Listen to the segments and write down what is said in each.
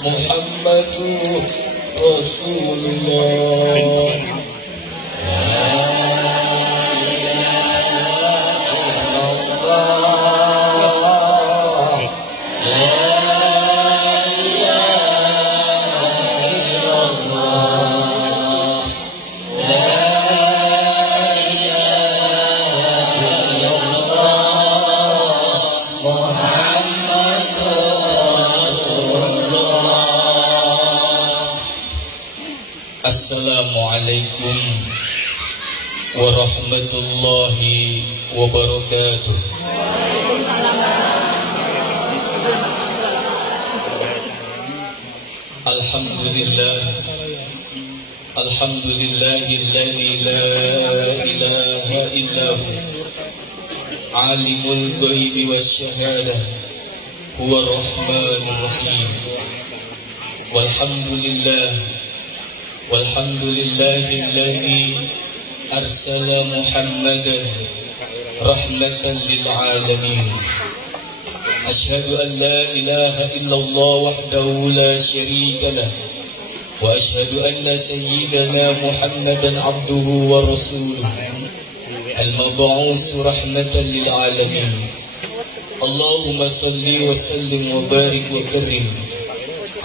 Muhammadur Rasulullah. Assalamualaikum warahmatullahi wabarakatuh. Alhamdulillah, alhamdulillahilladzi la ilaha illahu alimul ghaibi wasyahadah huwa rahmanur rahim. Walhamdulillah, walhamdulillahilladzi arsala Muhammadan rahmatan lil alamin. Asyhadu an la ilaha illallah wahdahu la syarika lah wa asyhadu anna sayyidana Muhammadan abduhu wa rasuluh al-mab'us rahmatan lil alamin. Allahumma salli wa sallim wa barik wa karim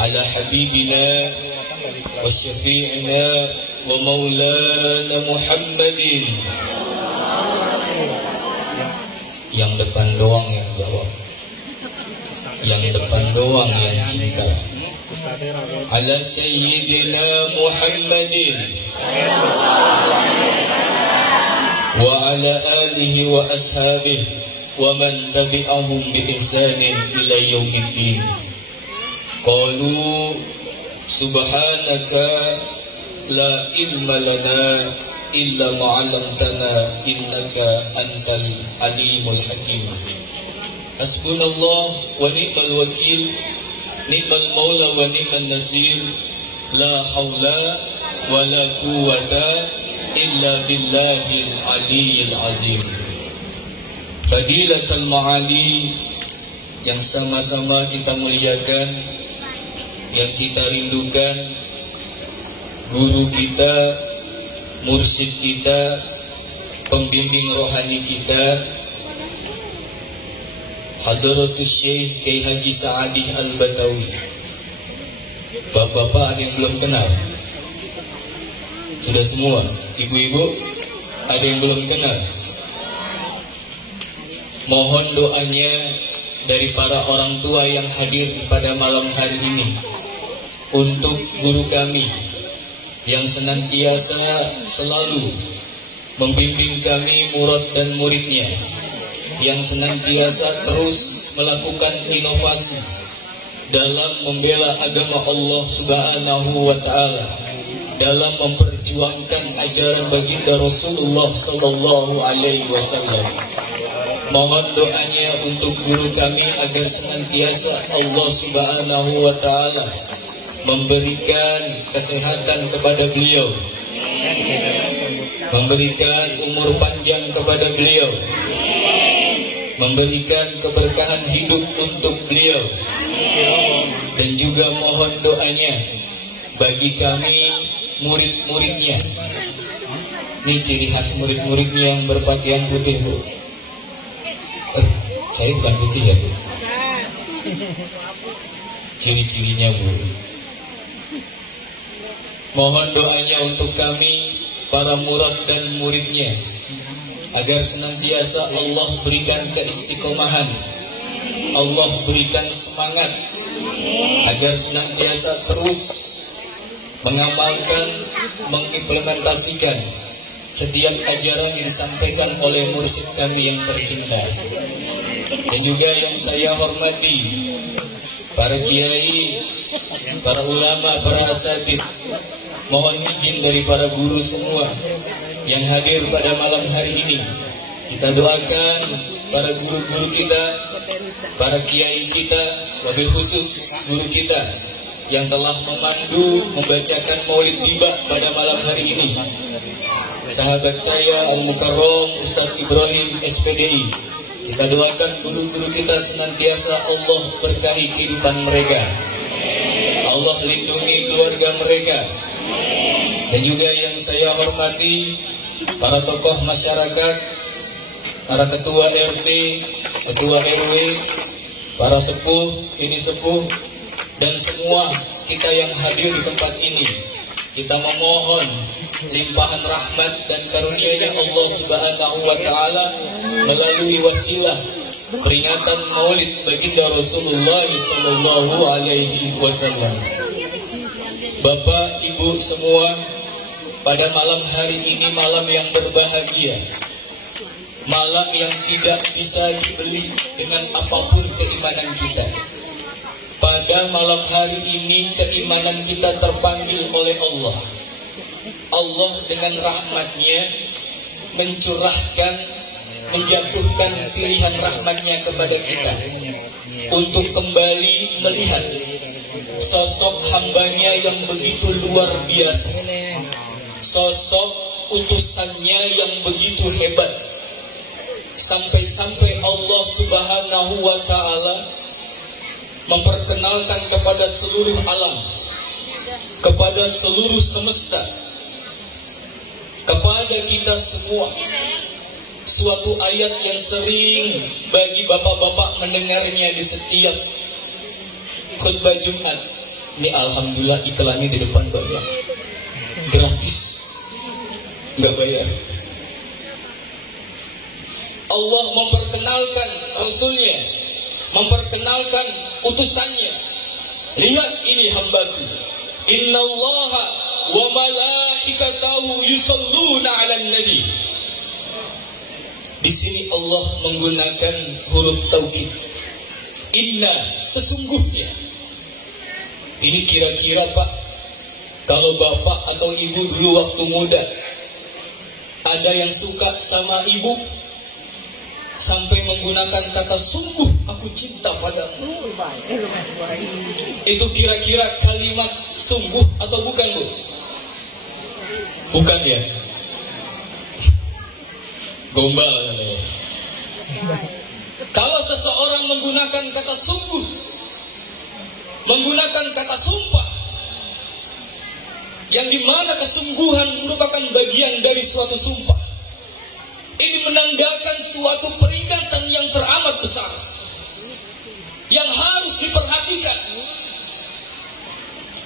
ala habibina wa syafi'ina wa maulana Muhammadin. Yang depan doang yang jawab, yang depan doang yang cinta. Ala sayyidina Muhammadin wa ala alihi wa ashabihi wa man tabi'ahum bi ihsanin ila yaumiddin. Qalu subhanaka la ilma lana illa ma 'allamtana innaka antal alimul hakim. Hasbunallah wa ni'mal wakil, ni'mal maula wa ni'man nasir. La haula wa la quwwata illa billahil aliyyil azim. Fadilatul ma'ali yang sama-sama kita muliakan, yang kita rindukan, guru kita, mursyid kita, pembimbing rohani kita, Hadratus Syekh Kiai Haji Sa'adi Al-Batawi. Bapak-bapak ada yang belum kenal? Sudah semua? Ibu-ibu ada yang belum kenal? Mohon doanya dari para orang tua yang hadir pada malam hari ini untuk guru kami yang senantiasa selalu membimbing kami murad dan muridnya, yang senantiasa terus melakukan inovasi dalam membela agama Allah Subhanahu wa taala, dalam memperjuangkan ajaran baginda Rasulullah sallallahu alaihi wasallam. Mohon doanya untuk guru kami agar senantiasa Allah Subhanahu wa taala memberikan kesehatan kepada beliau, memberikan umur panjang kepada beliau, memberikan keberkahan hidup untuk beliau, dan juga mohon doanya bagi kami murid-muridnya. Ini ciri khas murid-muridnya yang berpakaian putih, Bu. Saya bukan putih ya, Bu. Ciri-cirinya, Bu. Mohon doanya untuk kami para murad dan muridnya agar senantiasa Allah berikan keistiqomahan, Allah berikan semangat agar senantiasa terus mengamalkan, mengimplementasikan setiap ajaran yang disampaikan oleh mursyid kami yang tercinta. Dan juga yang saya hormati para kiai, para ulama, para asatidz, mohon izin dari para guru semua yang hadir pada malam hari ini. Kita doakan para guru-guru kita, para kiai kita, wabil khusus guru kita yang telah memandu membacakan Maulid Tiba pada malam hari ini. Sahabat saya Al-Mukarram Ustadz Ibrahim SPDI. Kita doakan guru-guru kita senantiasa Allah berkahi kehidupan mereka, Allah lindungi keluarga mereka. Dan juga yang saya hormati para tokoh masyarakat, para ketua RT, ketua RW, para sepuh, ini sepuh, dan semua kita yang hadir di tempat ini. Kita memohon limpahan rahmat dan karunia-Nya Allah Subhanahu wa taala melalui wasilah peringatan Maulid baginda Rasulullah sallallahu alaihi wasallam. Bapak, Ibu semua, pada malam hari ini malam yang berbahagia, malam yang tidak bisa dibeli dengan apapun keimanan kita. Pada malam hari ini keimanan kita terpanggil oleh Allah. Allah dengan rahmatnya mencurahkan, menjatuhkan pilihan rahmatnya kepada kita untuk kembali melihat sosok hambanya yang begitu luar biasa, sosok utusannya yang begitu hebat, sampai-sampai Allah Subhanahu wa ta'ala memperkenalkan kepada seluruh alam, kepada seluruh semesta, kepada kita semua suatu ayat yang sering bagi bapak-bapak mendengarnya di setiap khutbah Jumat. Ini alhamdulillah iklannya di depan banyak, gratis, nggak bayar. Allah memperkenalkan Rasulnya, memperkenalkan utusannya. Lihat ini hambaku, innallaha wa malaikatahu yusalluna 'alan nabi. Di sini Allah menggunakan huruf taukid. Inna, sesungguhnya. Ini kira-kira Pak, kalau bapak atau ibu dulu waktu muda ada yang suka sama ibu sampai menggunakan kata sungguh aku cinta padamu, itu kira-kira kalimat sungguh atau bukan, Bu? Bukan ya? Gombal. Kalau seseorang menggunakan kata sungguh, menggunakan kata sumpah, yang dimana kesungguhan merupakan bagian dari suatu sumpah, ini menandakan suatu peringatan yang teramat besar, yang harus diperhatikan,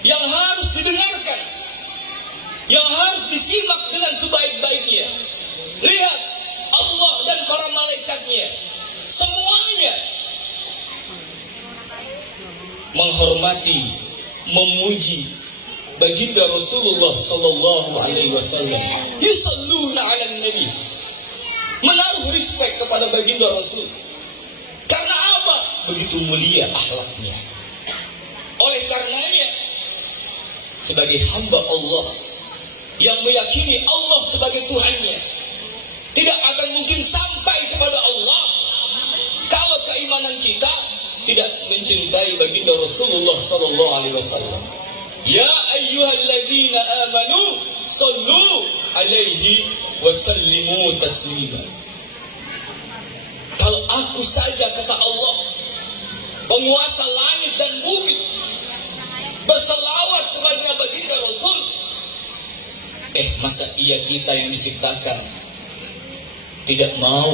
yang harus didengarkan, yang harus disimak dengan sebaik-baiknya. Lihat, Allah dan para malaikatnya semuanya menghormati, memuji baginda Rasulullah sallallahu alaihi wasallam. Yusalluna 'alan nabi, menaruh respect kepada baginda Rasul. Karena apa? Begitu mulia akhlaknya. Oleh karenanya, sebagai hamba Allah yang meyakini Allah sebagai Tuhannya, tidak akan mungkin sampai kepada Allah kalau keimanan kita tidak mencintai baginda Rasulullah sallallahu alaihi wasallam. Ya ayyuhalladzina amanu sallu alaihi wasallimu taslima. Kalau aku saja, kata Allah, penguasa langit dan bumi, berselawat kepada baginda Rasul, masa iya kita yang diciptakan tidak mau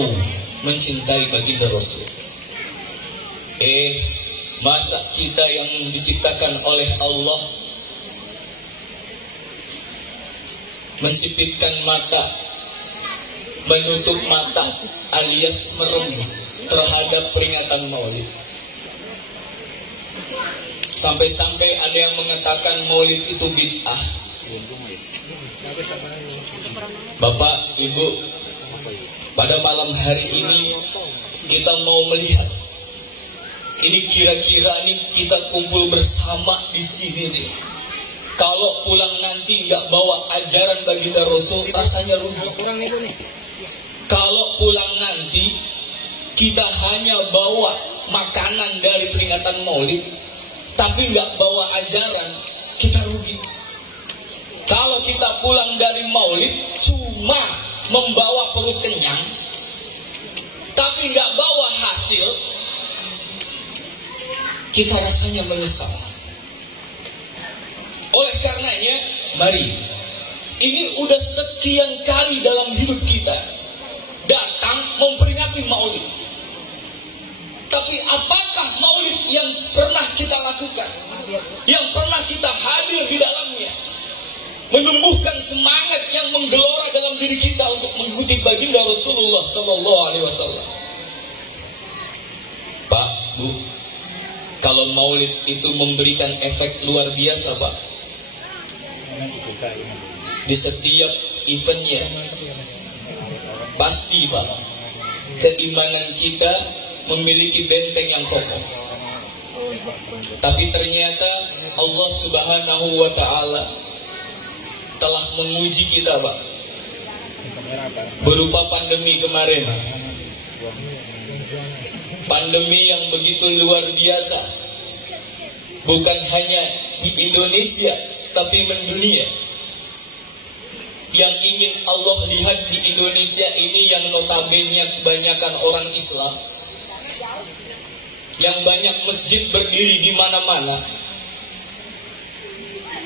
mencintai baginda Rasul? Masa kita yang diciptakan oleh Allah mensipitkan mata, menutup mata alias merem terhadap peringatan Maulid? Sampai-sampai ada yang mengatakan Maulid itu bid'ah. Bapak, Ibu, pada malam hari ini kita mau melihat, ini kira-kira nih kita kumpul bersama di sini nih. Kalau pulang nanti nggak bawa ajaran baginda Rasul, rasanya rugi. Kalau pulang nanti kita hanya bawa makanan dari peringatan Maulid, tapi nggak bawa ajaran, kita rugi. Kalau kita pulang dari maulid cuma membawa perut kenyang, tapi nggak bawa hasil, kita rasanya menyesal. Oleh karenanya, mari, ini udah sekian kali dalam hidup kita datang memperingati maulid. Tapi apakah maulid yang pernah kita lakukan, yang pernah kita hadir di dalamnya, menumbuhkan semangat yang menggelora dalam diri kita untuk mengikuti baginda Rasulullah Sallallahu Alaihi Wasallam? Pak, Bu, kalau maulid itu memberikan efek luar biasa, Pak. Di setiap eventnya pasti, Pak, keimanan kita memiliki benteng yang kokoh. Tapi ternyata Allah Subhanahu wa Ta'ala telah menguji kita, Pak, berupa pandemi kemarin. Pandemi yang begitu luar biasa, bukan hanya di Indonesia tapi mendunia. Yang ingin Allah lihat di Indonesia ini yang notabene kebanyakan orang Islam, yang banyak masjid berdiri di mana-mana,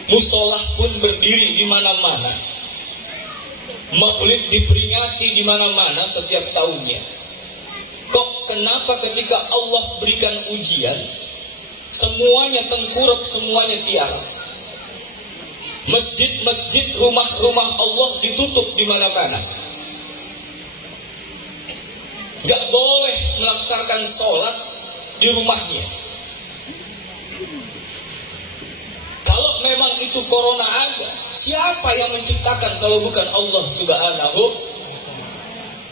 musolah pun berdiri di mana-mana, maulid diperingati di mana-mana setiap tahunnya. Kok kenapa ketika Allah berikan ujian, semuanya tengkurap, semuanya tiara? Masjid-masjid, rumah-rumah Allah ditutup di mana-mana. Gak boleh melaksanakan sholat di rumahnya. Kalau memang itu corona ada, siapa yang menciptakan kalau bukan Allah Subhanahu?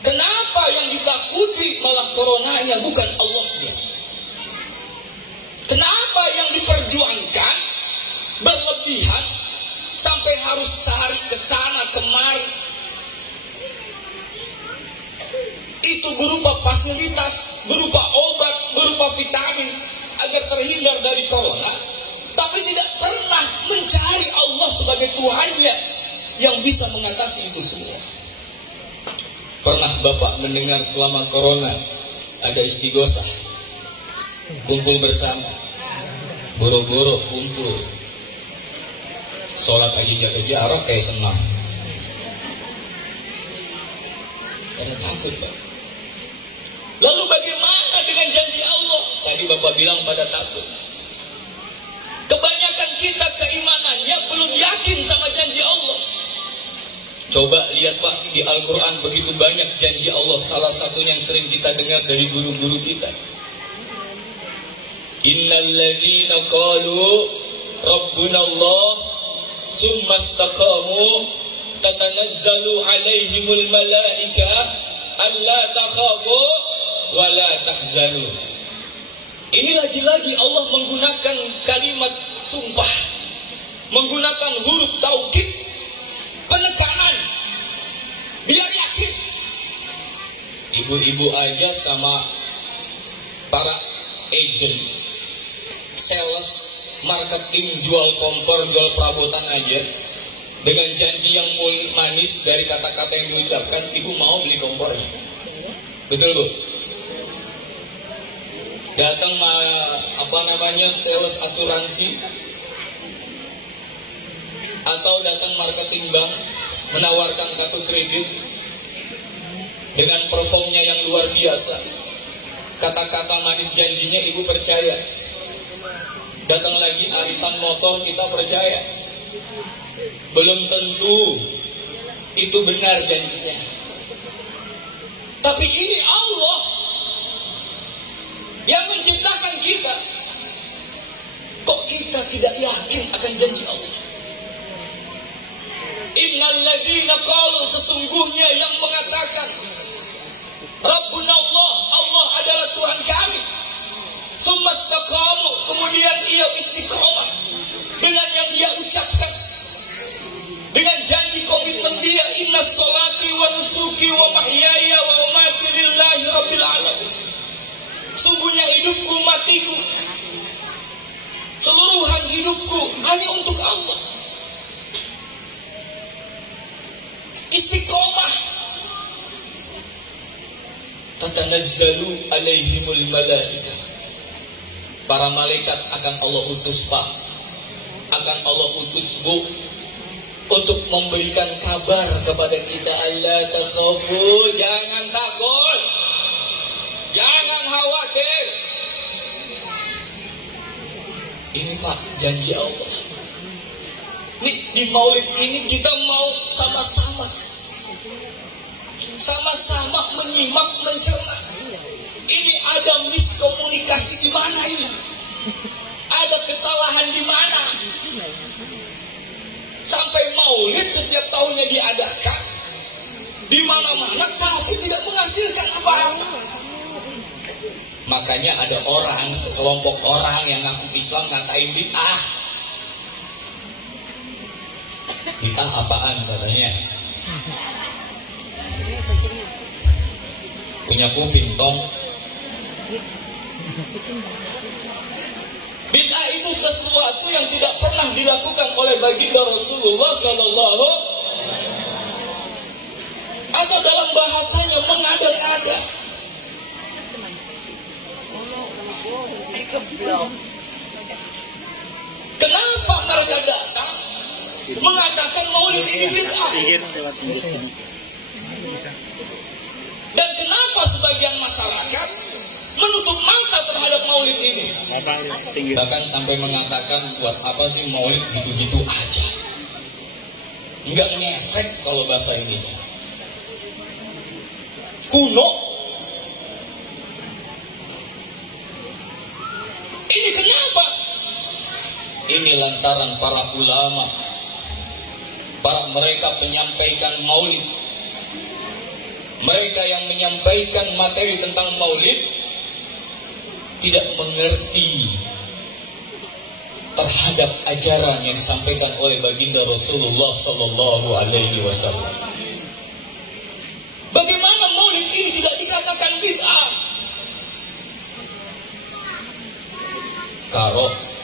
Kenapa yang ditakuti malah coronanya bukan Allahnya? Kenapa yang diperjuangkan berlebihan sampai harus cari ke sana kemari? Itu berupa fasilitas, berupa obat, berupa vitamin agar terhindar dari corona, tapi tidak pernah mencari Allah sebagai Tuhannya yang bisa mengatasi itu semua. Pernah Bapak mendengar selama corona ada istighosah, kumpul bersama, boro-boro kumpul, sholat aja jaga jarak kayak senang. Karena takut, Pak. Lalu bagaimana dengan janji Allah? Tadi Bapak bilang pada takut. Kebanyakan kita keimanannya belum yakin sama janji Allah. Coba lihat, Pak, di Al-Quran begitu banyak janji Allah. Salah satu yang sering kita dengar dari guru-guru kita, Innal ladhina qalu Rabbuna Allah summa istaqamu tatanazzalu alaihimul malaika alla takhafu wa la tahzanu. Ini lagi-lagi Allah menggunakan kalimat sumpah, menggunakan huruf taukid, penekanan, biar yakin. Ibu-ibu aja sama para agent, sales, marketing, jual kompor, jual perabotan aja, dengan janji yang manis dari kata-kata yang diucapkan, ibu mau beli kompornya. Betul, Bu? Datang sales asuransi, atau datang marketing bank menawarkan kartu kredit dengan performnya yang luar biasa, kata-kata manis janjinya ibu percaya. Datang lagi arisan motor, kita percaya. Belum tentu itu benar janjinya, tapi ini Allah yang menciptakan kita. Kok kita tidak yakin akan janji Allah? Innal ladzina qalu, sesungguhnya yang mengatakan Rabbuna Allah, Allah adalah Tuhan kami, summa istaqamu, kemudian ia istiqomah dengan yang dia ucapkan, dengan janji komitmen dia, inna sholati wa nusuki wa mahyaya wa mamati lillahi rabbil alamin. Sungguhnya hidupku, matiku, Seluruhan hidupku hanya untuk Allah. Istiqomah. Tatanazzalu alaihimul malaikah. Para malaikat akan Allah utus, Pak. Akan Allah utus, Bu, untuk memberikan kabar kepada kita. Allah takhafu, jangan takut, jangan khawatir. Ini Pak, janji Allah. Nih, di maulid ini kita mau sama-sama menyimak, mencerna. Ini ada miskomunikasi di mana ini? Ada kesalahan di mana? Sampai maulid setiap tahunnya diadakan di mana-mana, tapi tidak menghasilkan apa-apa. Makanya ada orang, sekelompok orang yang ngaku Islam ngatain bid'ah. Bid'ah apaan katanya? Punya kuping tong. Bid'ah itu sesuatu yang tidak pernah dilakukan oleh baginda Rasulullah Sallallahu atau dalam bahasanya mengada-ngada. Kenapa mereka datang mengatakan maulid ini bid'ah? Dan kenapa sebagian masyarakat menutup mata terhadap maulid ini? Bahkan sampai mengatakan, buat apa sih maulid gitu-gitu aja? Enggak ngefek kalau bahasa ini. Kuno. Ini kenapa? Ini lantaran para ulama, mereka menyampaikan maulid, mereka yang menyampaikan materi tentang maulid tidak mengerti terhadap ajaran yang disampaikan oleh baginda Rasulullah Sallallahu Alaihi Wasallam. Bagaimana maulid ini tidak dikatakan bid'ah?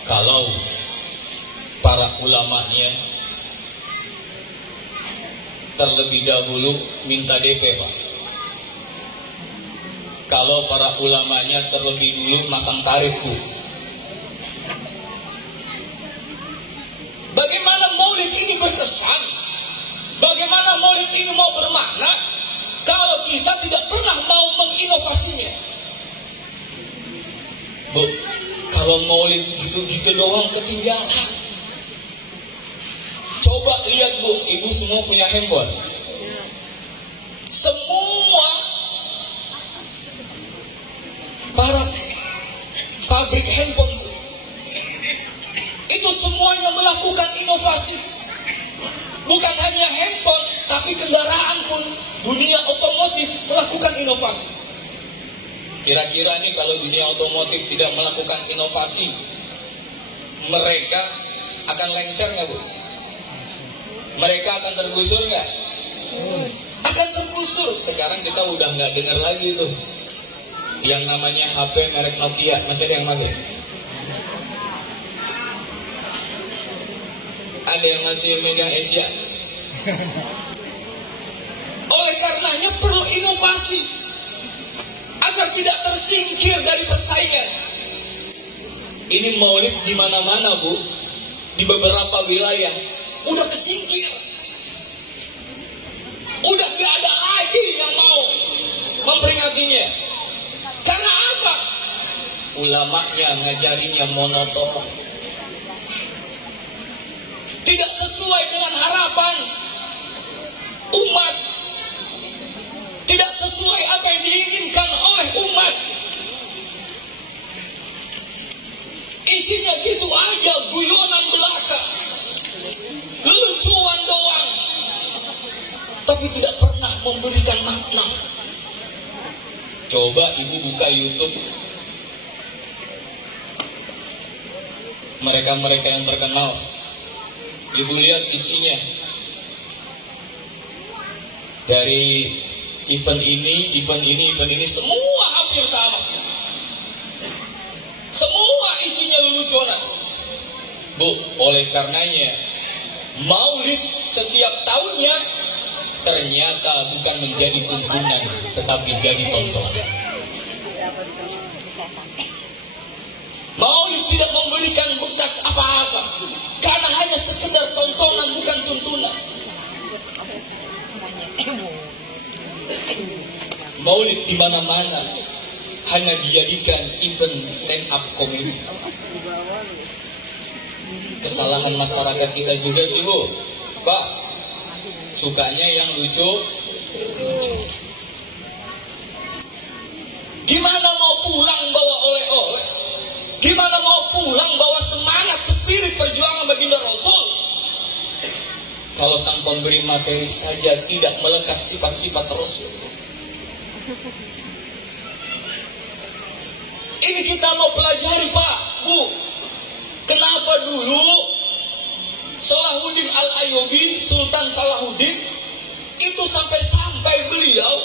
Kalau para ulamanya terlebih dahulu minta DP, Pak. Kalau para ulamanya terlebih dulu masang tarif, Bu. Bagaimana maulid ini berkesan? Bagaimana maulid ini mau bermakna kalau kita tidak pernah mau menginovasinya? Bu, kalau maulid gitu-gitu doang ketinggalan. Coba lihat, Bu, ibu semua punya handphone. Semua para pabrik handphone itu semuanya melakukan inovasi. Bukan hanya handphone, tapi kendaraan pun, dunia otomotif melakukan inovasi. Kira-kira nih kalau dunia otomotif tidak melakukan inovasi, mereka akan lengser nggak, Bu? Mereka akan tergusur nggak? Akan tergusur. Sekarang kita udah nggak dengar lagi tuh yang namanya HP merek Nokia. Masih ada yang pakai? Ada yang masih megang Asia? Oleh karenanya perlu inovasi agar tidak tersingkir dari persaingan. Ini maulid di mana-mana, Bu, di beberapa wilayah udah kesingkir, udah gak ada lagi yang mau memperingatinya. Karena apa? Ulamanya ngajarinya monoton, tidak sesuai dengan harapan umat, tidak sesuai apa yang diinginkan oleh umat. Isinya gitu aja, guyonan belaka, lelucuan doang, tapi tidak pernah memberikan makna. Coba ibu buka YouTube, mereka-mereka yang terkenal, ibu lihat isinya. Dari event ini, semua hampir sama. Semua isinya leluconan. Bu, oleh karenanya Maulid setiap tahunnya ternyata bukan menjadi tuntunan, tetapi jadi tontonan. Maulid tidak memberikan bekas apa-apa, karena hanya sekedar tontonan, bukan tuntunan. Maulid di mana-mana hanya dijadikan event stand up comedy. Kesalahan masyarakat kita juga sih, Bu. Pak, sukanya yang lucu. Gimana mau pulang bawa oleh-oleh? Gimana mau pulang bawa semangat, spirit perjuangan baginda Rasul? Kalau sang pemberi materi saja tidak melekat sifat-sifat Rasul. Ini kita mau pelajari, Pak, Bu. Kenapa dulu Salahuddin Al-Ayyubi, Sultan Salahuddin, itu sampai beliau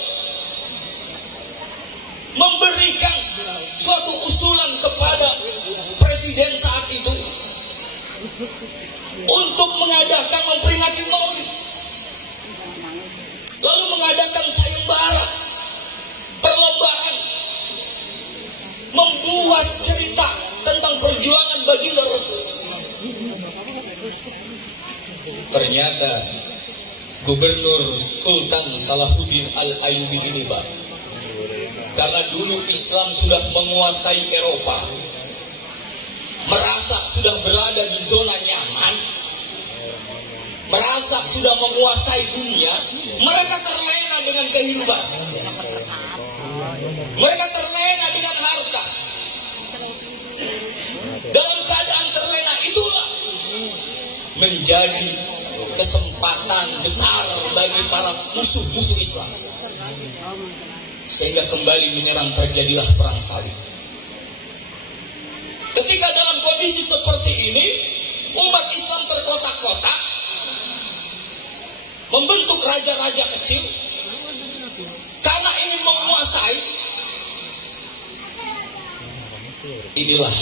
memberikan suatu usulan kepada presiden saat itu untuk mengadakan memperingati Maulid, lalu mengadakan sayembara, perlombaan, membuat cerita tentang perjuangan baginda Rasul. Ternyata Gubernur Sultan Salahuddin Al-Ayyubi ini, Pak, karena dulu Islam sudah menguasai Eropa, merasa sudah berada di zona nyaman, merasa sudah menguasai dunia, mereka terlena dengan kehidupan, mereka terlena dengan harta. Dalam keadaan terlena itulah menjadi kesempatan besar bagi para musuh-musuh Islam, sehingga kembali menyerang, terjadilah perang salib. Ketika dalam kondisi seperti ini, umat Islam terkotak-kotak, membentuk raja-raja kecil karena ingin menguasai. Inilah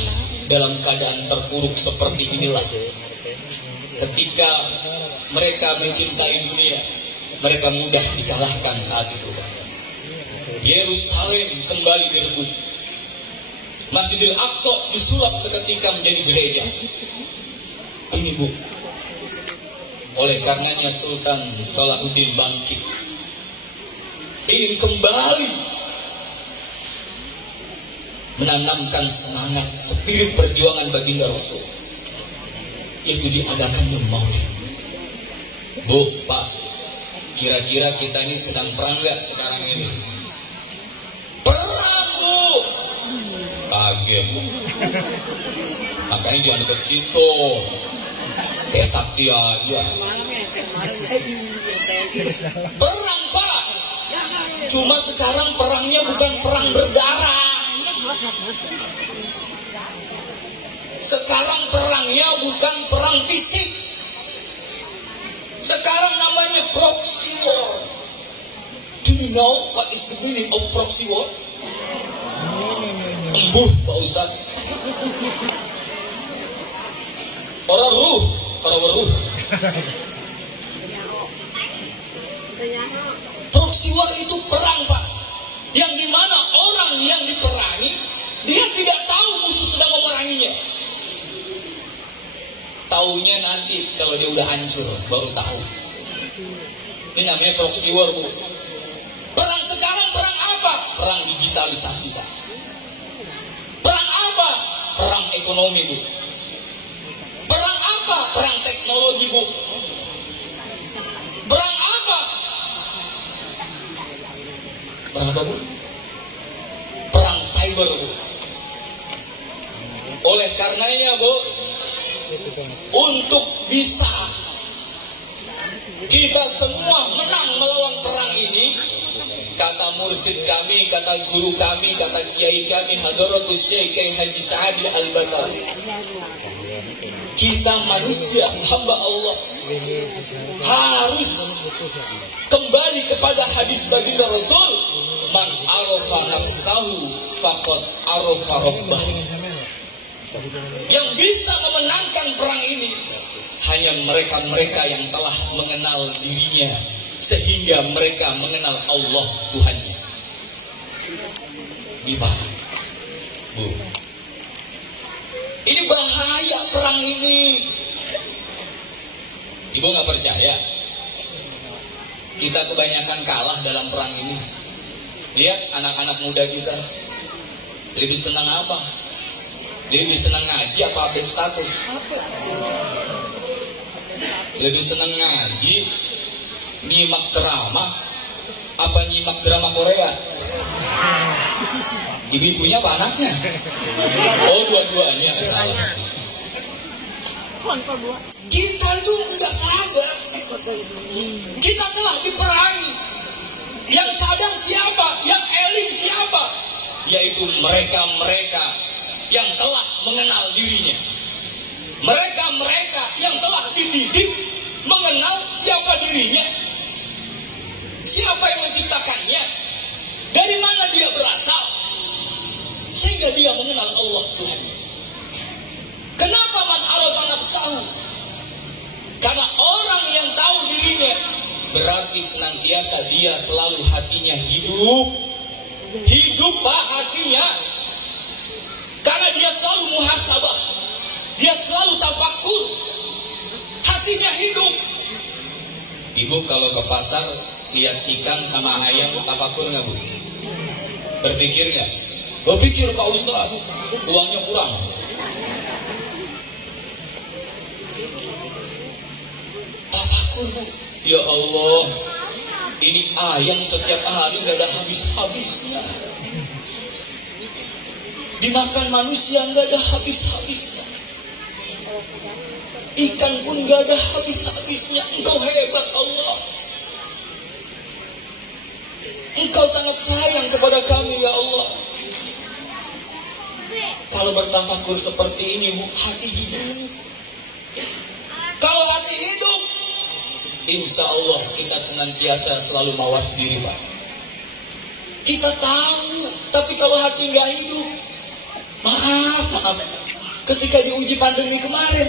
dalam keadaan terpuruk seperti inilah, ketika mereka mencintai dunia, mereka mudah dikalahkan saat itu. Yerusalem kembali direbut, Masjidil Aqsa disulap seketika menjadi gereja. Ini, Bu, oleh karenanya Sultan Salahuddin bangkit, ingin kembali menanamkan semangat, spirit perjuangan baginda Rasul, itu diadakan Maulid. Bu, Pak, kira-kira kita ini sedang perang nggak sekarang ini? Perang, Bu. Kaget, Bu. Makanya jangan dekat situ, kayak sakti aja. Perang, Pak. Cuma sekarang perangnya bukan perang berdarah. Sekarang perangnya bukan perang fisik. Sekarang namanya proxy war. Do you know what is the meaning of proxy war? Embuh, Pak Ustaz. Orang ruh. Proxy war itu perang, Pak, yang dimana orang yang diperangi dia tidak tahu musuh sedang memeranginya. Taunya nanti kalau dia udah hancur baru tahu. Ini namanya proxy war, Bu. Perang sekarang perang apa? Perang digitalisasi, Pak. Perang apa? Perang ekonomi, Bu. Perang apa? Perang teknologi, Bu. Perang apa? Perang apa, Bu? Perang cyber, Bu. Oleh karenanya, Bu, untuk bisa kita semua menang melawan perang ini, kata mursyid kami, kata guru kami, kata kiai kami, Hadratus Syekh Haji Sa'adi Al-Bakar, kita manusia hamba Allah harus kembali kepada hadis baginda Rasul, man arafa nafsahu faqad arafa rabbah. Yang bisa memenangkan perang ini hanya mereka-mereka yang telah mengenal dirinya, sehingga mereka mengenal Allah Tuhannya. Gimana, Bu? Ini bahaya perang ini. Ibu nggak percaya? Kita kebanyakan kalah dalam perang ini. Lihat anak-anak muda kita, lebih senang apa? Lebih senang ngaji apa update status? Lebih senang ngaji, nyimak ceramah, apa nyimak drama Korea? Ibu-ibunya apa anaknya? Oh, dua-duanya salah. Kita itu nggak sadar. Kita telah diperangi. Yang sadar siapa? Yang elim siapa? Yaitu mereka-mereka yang telah mengenal dirinya. Mereka-mereka yang telah dididik mengenal siapa dirinya, siapa yang menciptakannya, dari mana dia berasal, sehingga dia mengenal Allah Tuhan. Kenapa man arafa nafsahu? Karena orang yang tahu dirinya berarti senantiasa dia selalu hatinya hidup. Hidup Pak hatinya. Karena dia selalu muhasabah. Dia selalu tafakur. Hatinya hidup. Ibu kalau ke pasar lihat ikan sama ayam tafakur nggak Bu? Berpikir nggak? Berpikir Pak Ustaz, uangnya kurang. Tafakur Bu. Ya Allah, ini ayam setiap hari nggak ada habis-habisnya. Dimakan manusia nggak ada habis-habisnya. Ikan pun nggak ada habis-habisnya. Engkau hebat Allah. Engkau sangat sayang kepada kami ya Allah. Kalau bertafakur seperti ini Bu, hati hidup. Kalau hati hidup, insya Allah kita senantiasa selalu mawas diri Pak. Kita tahu, tapi kalau hati nggak hidup, maaf. Ketika diuji pandemi kemarin,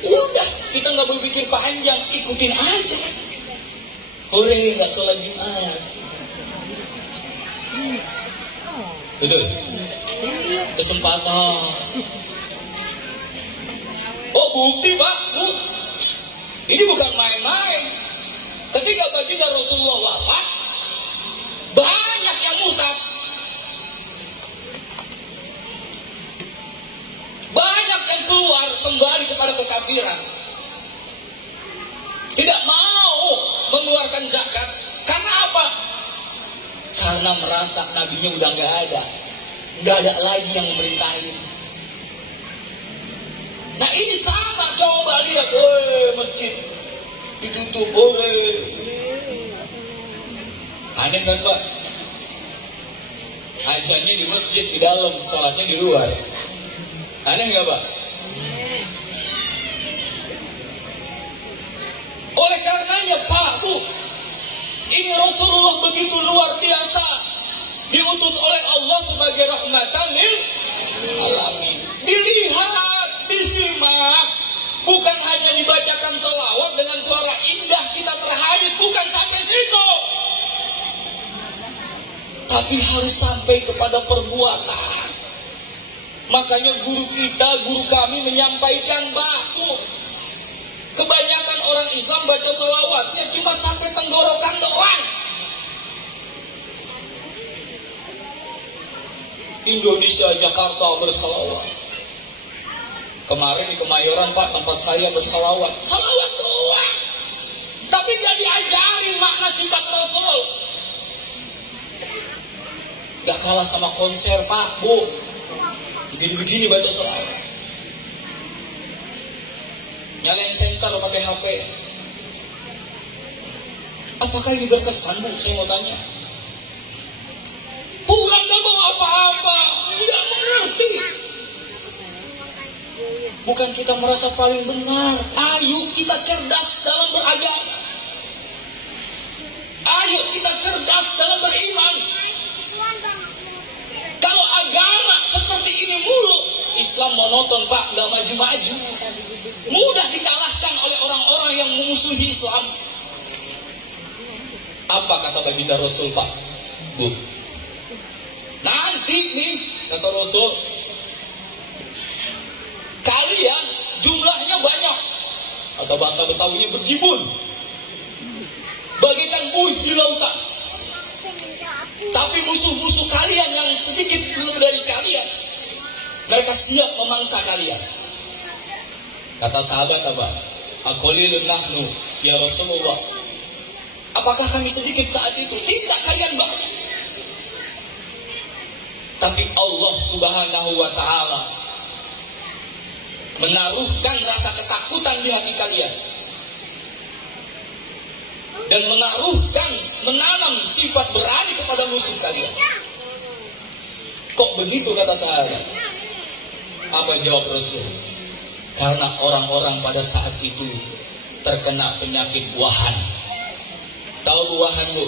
udah kita nggak berpikir panjang, ikutin aja. Hore nggak sholat Jumat. Betul. Kesempatan. Oh bukti Pak, Bu. Ini bukan main-main. Ketika baginda Rasulullah wafat, banyak yang murtad. Banyak yang keluar kembali kepada kekafiran. Tidak mau mengeluarkan zakat. Karena apa? Karena merasa nabinya udah nggak ada. Nggak ada lagi yang memerintahin. Nah ini sama, coba lihat, masjid ditutup, aneh kan Pak? Azannya di masjid di dalam, sholatnya di luar. Aneh nggak Pak? Oleh karenanya Pak, Bu, ini Rasulullah begitu luar biasa, diutus oleh Allah sebagai rahmatan lil alamin. Dilihat, disimak, bukan hanya dibacakan selawat dengan suara indah kita terhayat, bukan sampai situ, tapi harus sampai kepada perbuatan. Makanya guru kami menyampaikan bahwa kebanyakan orang Islam baca selawatnya cuma sampai tenggorokan doang. Indonesia Jakarta berselawat. Kemarin di Kemayoran Pak, tempat saya berselawat. Selawat doang. Tapi gak diajarin makna sifat Rasul. Gak kalah sama konser Pak, Bu. Begini-begini baca selawat. Nyalain senter pakai HP. Apakah ini berkesan Bu? Saya mau tanya. Bukan gak mau apa-apa, nggak mengerti. Bukan kita merasa paling benar. Ayo kita cerdas dalam beragama. Ayo kita cerdas dalam beriman. Kalau agama seperti ini mulu, Islam Islam monoton Pak, nggak maju-maju. Mudah dikalahkan oleh orang-orang yang memusuhi Islam. Apa kata baginda Rasul Pak? Bu, nanti nih kata Rasul, kalian jumlahnya banyak, atau bahasa Betawinya berjibun, bagaikan buih di lautan. Tapi musuh-musuh kalian yang sedikit dari kalian, mereka siap memangsa kalian. Kata sahabat apa? Aqalilun nahnu ya Rasulullah. Apakah kami sedikit saat itu? Tidak, kalian banyak. Tapi Allah Subhanahu wa ta'ala menaruhkan rasa ketakutan di hati kalian, dan menanam sifat berani kepada musuh kalian. Kok begitu kata sahabat? Apa jawab Rasul? Karena orang-orang pada saat itu terkena penyakit wahan. Tahu wahan Bu?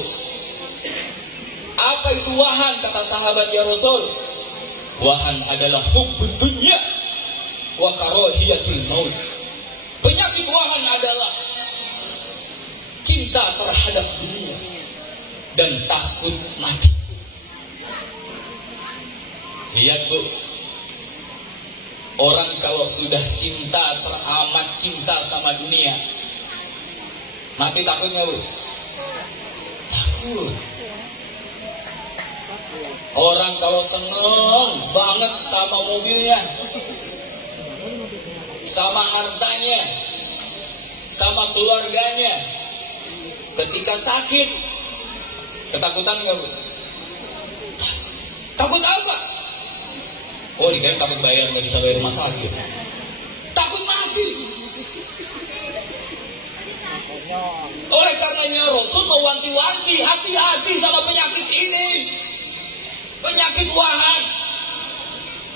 Apa itu wahan kata sahabat ya Rasul? Wahan adalah hubbud dunya wa karahiyatul maut. Penyakit wahan adalah cinta terhadap dunia dan takut mati. Lihat Bu, orang kalau sudah teramat cinta sama dunia, mati takutnya Bu? Takut. Orang kalau seneng banget sama mobilnya, sama hartanya, sama keluarganya, ketika sakit, ketakutan nggak Bu? Takut apa? Oh, dikira takut bayar, nggak bisa bayar rumah sakit. Takut mati. Oleh karenanya Rasul mewanti-wanti, hati-hati sama penyakit ini. Penyakit wahan.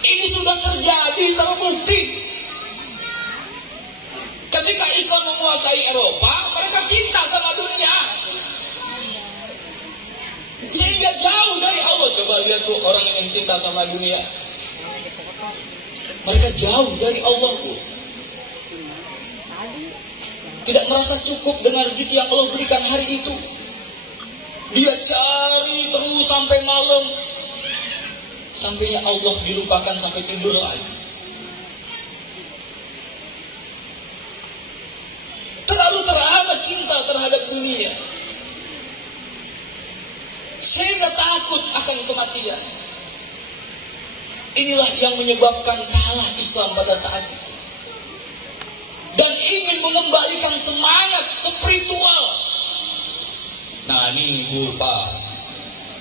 Ini sudah terjadi, terbukti. Ketika Islam menguasai Eropa, mereka cinta sama dunia, sehingga jauh dari Allah. Coba lihat Bu, orang yang cinta sama dunia, mereka jauh dari Allah Bu. Tidak merasa cukup dengan rezeki yang Allah berikan hari itu. Dia cari terus sampai malam, sampainya Allah dilupakan sampai tidur lagi. Terlalu teramat cinta terhadap dunia, sehingga takut akan kematian. Inilah yang menyebabkan kalah Islam pada saat itu, dan ingin mengembalikan semangat spiritual. Nah ini Bu Pak,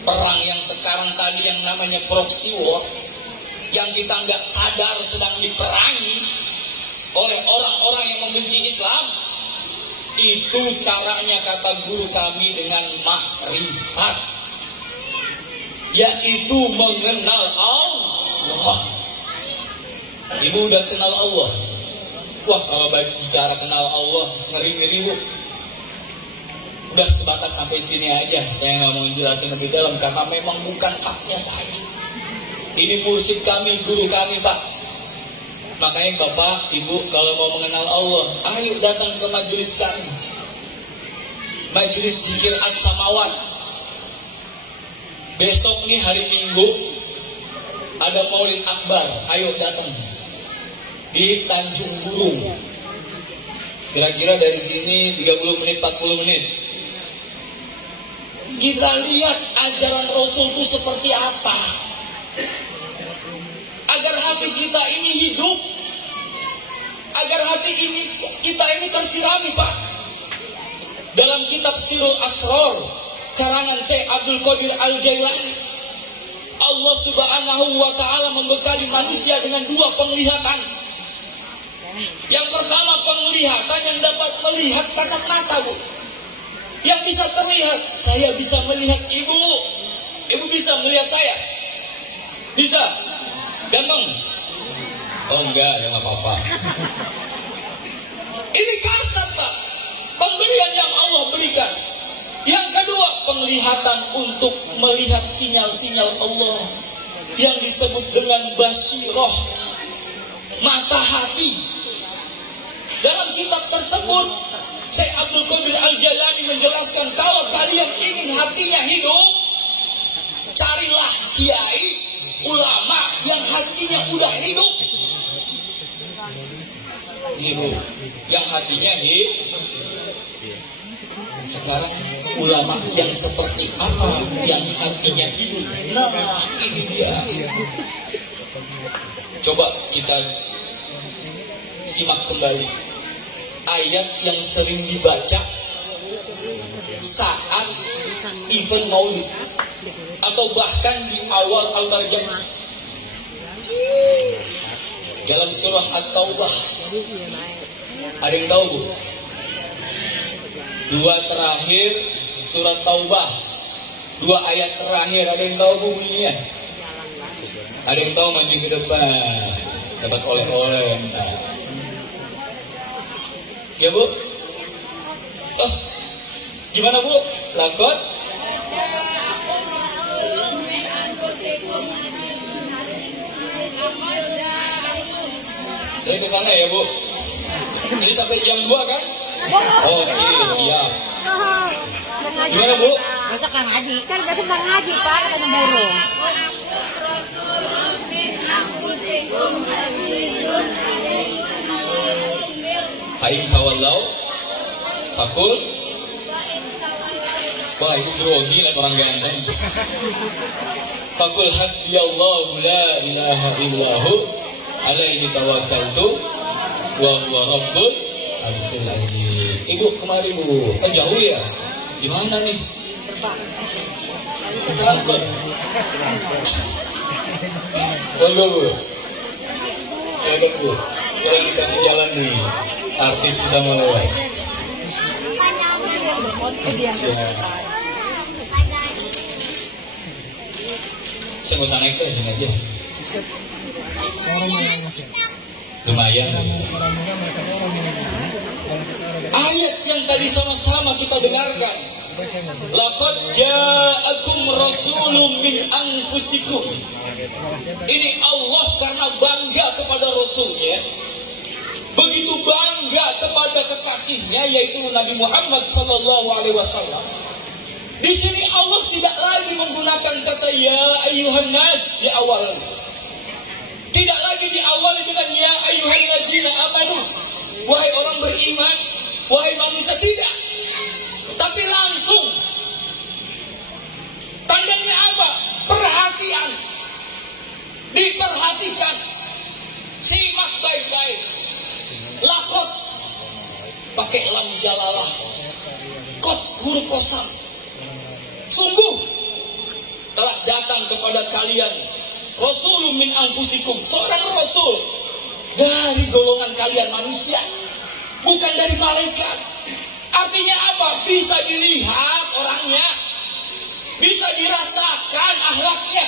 perang yang sekarang tadi yang namanya proxy war, yang kita nggak sadar sedang diperangi oleh orang-orang yang membenci Islam, itu caranya kata guru kami dengan makrifat, yaitu mengenal Allah. Ibu udah kenal Allah? Wah, kalau bicara kenal Allah ngeri-ngeri Bu. Udah sebatas sampai sini aja, saya nggak mau jelasin lebih dalam karena memang bukan haknya saya. Ini mursyid kami, guru kami Pak. Makanya Bapak, Ibu kalau mau mengenal Allah, ayo datang ke majelis kami, majelis zikir as-samawat. Besok nih hari Minggu ada Maulid Akbar, ayo datang di Tanjung Burung. Kira-kira dari sini 30 menit, 40 menit. Kita lihat ajaran Rasul itu seperti apa, agar hati kita ini hidup, agar hati kita ini tersirami Pak. Dalam kitab Sirul Asrar karangan Syekh Abdul Qadir Al-Jailani, Allah Subhanahu wa ta'ala membekali manusia dengan dua penglihatan. Yang pertama penglihatan yang dapat melihat kasat mata Bu, yang bisa terlihat. Saya bisa melihat Ibu, Ibu bisa melihat saya, bisa? Ganteng? Oh enggak, ya nggak apa-apa. Ini kasat Pak, pemberian yang Allah berikan. Yang kedua, penglihatan untuk melihat sinyal-sinyal Allah yang disebut dengan basyirah. mata hati. Dalam kitab tersebut Syekh Abdul Qadir Al-Jailani menjelaskan, kalau kalian ingin hatinya hidup, carilah kiai, ulama yang hatinya udah hidup. Ibu, yang hatinya hidup. Sekarang ulama yang seperti apa yang hatinya hidup? Nah, ini dia. Coba kita simak kembali ayat yang sering dibaca saat event maulid atau bahkan di awal Al-Barjamah dalam surah At-Taubah. Ada yang tahu, Bu? 2 terakhir surat Taubah, 2 ayat terakhir, ada yang tahu bunyinya? Ada yang tahu? Maju ke depan, dapat oleh-oleh. Ya, Bu? Oh, gimana, Bu? Lakot? Jadi ke sana ya, Bu? Ini sampai jam 2 kan? Oke, siap. Gimana, Bu? Besok kan ngaji. Kan besok kan ngaji, Pak. Kata burung. Haim tawallau fakul. Wah, itu grogi lah orang ganteng. Fakul hasbiyallahu la ilaha illahu alaihi tawakkaltu wa huwa rabbul arsyil azim. Ibu kemari, Bu. Jauh ya? Gimana nih? Transfer. Boleh, Bu. Hebat, Bu. Coba dikasih jalan nih. Artis sudah mulai. Ya. Saya nggak usah naik ke sini aja. Lumayan. Ayat yang tadi sama-sama kita dengarkan. Laqad ja'akum rasulun min anfusikum. Ini Allah karena bangga kepada Rasulnya, begitu bangga kepada kekasihnya yaitu Nabi Muhammad sallallahu alaihi wasallam. Di sini Allah tidak lagi menggunakan kata ya ayyuhan nas di awal. Tidak lagi diawali dengan ya ayyuhal ladzina amanu. Wahai orang beriman, wahai manusia, tidak. Tapi langsung. Tandanya apa? Perhatian. Diperhatikan. Simak baik-baik. Lakot pakai lam jalalah. Kot huruf kosam. Sungguh telah datang kepada kalian Rasulun min anfusikum, seorang Rasul dari golongan kalian manusia, bukan dari malaikat. Artinya apa? Bisa dilihat orangnya, bisa dirasakan akhlaknya.